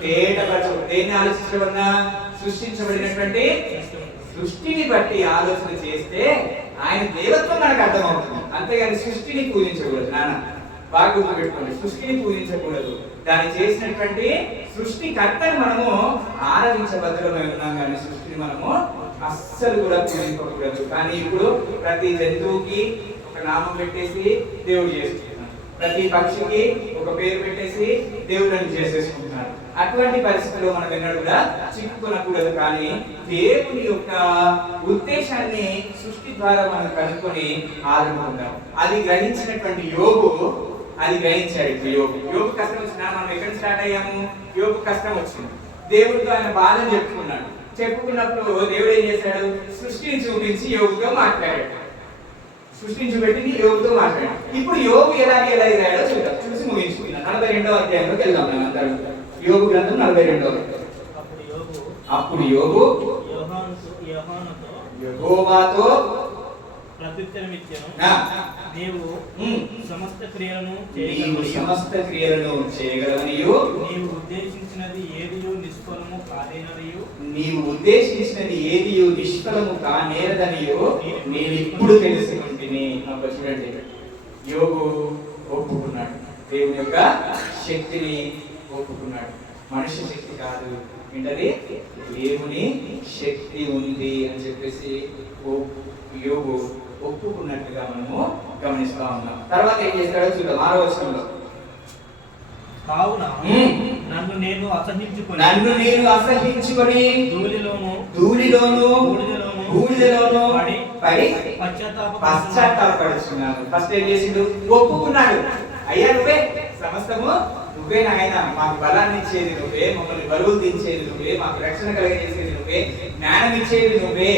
దేన్ని ఆలోచించడం వలన సృష్టించబడినటువంటి సృష్టిని బట్టి ఆలోచన చేస్తే ఆయన దేవత్వం మనకు అర్థమవుతుంది. అంతేగాని సృష్టిని పూజించకూడదు. నాన్న బాగా గుర్తుపెట్టుకోండి, సృష్టిని పూజించకూడదు. దాన్ని చేసినటువంటి సృష్టికర్తని మనము ఆరాధించబద్ధమై ఉన్నాం, కానీ సృష్టిని మనము అస్సలు కూడా పూజించకూడదు. కానీ ఇప్పుడు ప్రతి జంతువుకి ఒక నామం పెట్టేసి దేవుడు చేసుకుంటున్నారు, ప్రతి పక్షికి ఒక పేరు పెట్టేసి దేవుళ్ళని చేసేసుకుంటున్నారు. అటువంటి పరిస్థితుల్లో మనం ఎన్నడూ కూడా చిక్కుకొనకూడదు. కానీ దేవుని యొక్క ఉద్దేశాన్ని సృష్టి ద్వారా మనం కనుక్కొని ఆదుకుంటాం. అది గ్రహించినటువంటి యోగు అది గ్రహించాడు. యోగు కష్టం వచ్చినా మనం ఎక్కడ స్టార్ట్ అయ్యాము? యోగు కష్టం వచ్చింది, దేవుడితో ఆయన బాధను చెప్పుకున్నాడు. చెప్పుకున్నప్పుడు దేవుడు ఏం చేశాడు? సృష్టిని చూపించి యోగుతో మాట్లాడాడు. సృష్టిని చూపెట్టి యోగుతో మాట్లాడాడు. ఇప్పుడు యోగు ఎలా అయ్యాడో చూద్దాం, చూసి ముగించుకుందాం. 42వ అధ్యాయంలోకి వెళ్దాం. మనం అందరం యోగు గ్రంథం 42వ. అప్పుడు యోగు యెహోవాతో ప్రత్యుత్తరమిచ్చాను, నీవు సమస్త క్రియలను చేయగలవనియు నీవు ఉద్దేశించినది ఏదియు నిష్ఫలము కాదేననియు నేను ఇప్పుడు తెలుసుకుంటుని. చూడండి, యోగు ఒప్పుకున్నాడు, దేవుని యొక్క శక్తిని ఒప్పుకున్నాడు. మనిషి శక్తి కాదు, ఏంటది? దేవుని శక్తి ఉంది అని చెప్పేసి యోగు ఒప్పుకున్నట్టుగా మనము గమనిస్తా ఉన్నాం. తర్వాత ఏం చేస్తాడో చూద్దాం. 6వ వచనంలో, కావున నన్ను నేను అసహ్యించుకొని ధూళిలోను బూడిదలోను పడి పశ్చాత్తాపడుచున్నాను. ఫస్ట్ ఏం చేసిండు? ఒప్పుకున్నాడు. అయ్యా నువ్వే సమస్తము, నువ్వే నాయన, మాకు బలాన్ని ఇచ్చేది నువ్వే, మమ్మల్ని బరువులు దించేది నువ్వే, మాకు రక్షణ కలిగజేసేది నువ్వే, జ్ఞానం ఇచ్చేది నువ్వే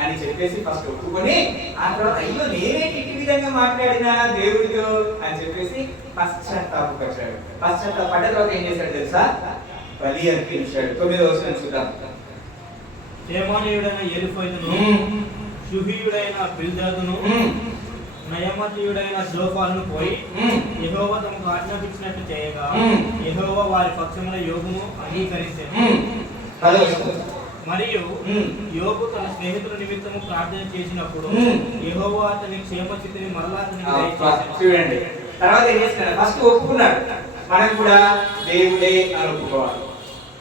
అని చెప్పేసి ఫస్ట్ ఒప్పుకొని, ఆ తర్వాత అయ్యో నేనేంటి ఈ విధంగా మాట్లాడినా దేవుడితో అని చెప్పేసి పశ్చాత్తాపడ్డాడు. పశ్చాత్తాపడ్డ తర్వాత ఏం చేశాడు తెలుసా? బలి అర్పించాడు. 9వ వచనం చూద్దాం. తేమానీయుడైన ఎలీఫజును, షూహీయుడైన బిల్దాదును, నయమతీయుడైన జోఫాను పోయి యెహోవా తమకు ఆజ్ఞాపించినట్టు చేయగా యెహోవా వారి పక్షమున యోగును అంగీకరించాడు. మరియు యోగు తన స్నేహితుల నిమిత్తము ప్రార్థన చేసినప్పుడు యెహోవా అతని క్షేమస్థితిని మరలా అతనికి దయచేశాడు. చూడండి, తర్వాత ఏం చేస్తున్నాడు? ఫస్ట్ ఒప్పుకున్నాడు, మనం కూడా దేవుడే అని ఒప్పుకోవాలి.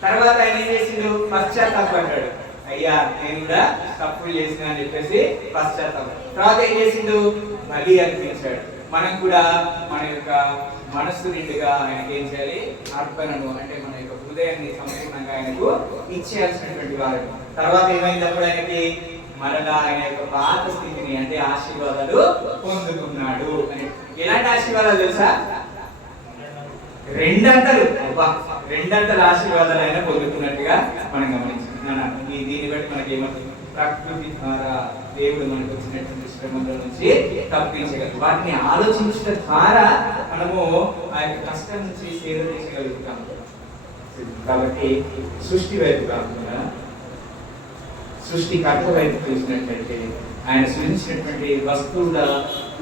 తర్వాత ఆయన ఏం చేసిండు? పశ్చాత్తాపడ్డాడు. అయ్యా నేను కూడా తప్పులు చేసిన అని చెప్పేసి పశ్చాత్తాపం. తర్వాత ఏం చేసిండు? బలి అర్పించాడు. మనం కూడా మన యొక్క మనస్సు నిండుగా ఆయనకి ఏం చేయాలి? అర్పణను, అంటే మన యొక్క హృదయాన్ని సంపూర్ణంగా ఆయనకు ఇచ్చేయాల్సినటువంటి వారు. తర్వాత ఏమైందప్పుడు ఆయనకి మరలా ఆయన యొక్క పాత స్థితిని, అంటే ఆశీర్వాదాలు పొందుకున్నాడు. అని ఎలాంటి ఆశీర్వాదాలు తెలుసా? రెండంతల ఆశీర్వాదాలు ఆయన పొందుతున్నట్టుగా మనం గమనించుకున్నాను. దీన్ని బట్టి మనకి ఏమవుతుంది? ప్రకృతి ద్వారా దేవుడు మనకు వచ్చినటువంటి శ్రమల నుంచి తప్పించగలరు. వాటిని ఆలోచించడం ద్వారా మనము ఆ యొక్క కష్టం నుంచి సేవ చేయగలుగుతాం. కాబట్టి సృష్టి వైపు కాకుండా సృష్టికర్త వైపు చూసినట్లయితే, ఆయన సృష్టించినటువంటి వస్తువుల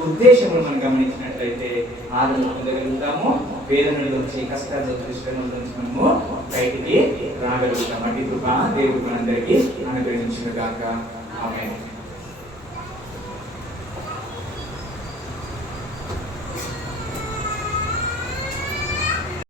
ఉద్దేశములు మనం గమనించినట్లయితే ఆదరణ పొందగలుగుతాము. వేదనల నుంచి, కష్టాల నుంచి, శ్రమల నుంచి మనము బయటికి రాగలుగుతాం. అటు కృప దేవుడు మనందరికీ అనుగ్రహించును గాక. ఆమేన్.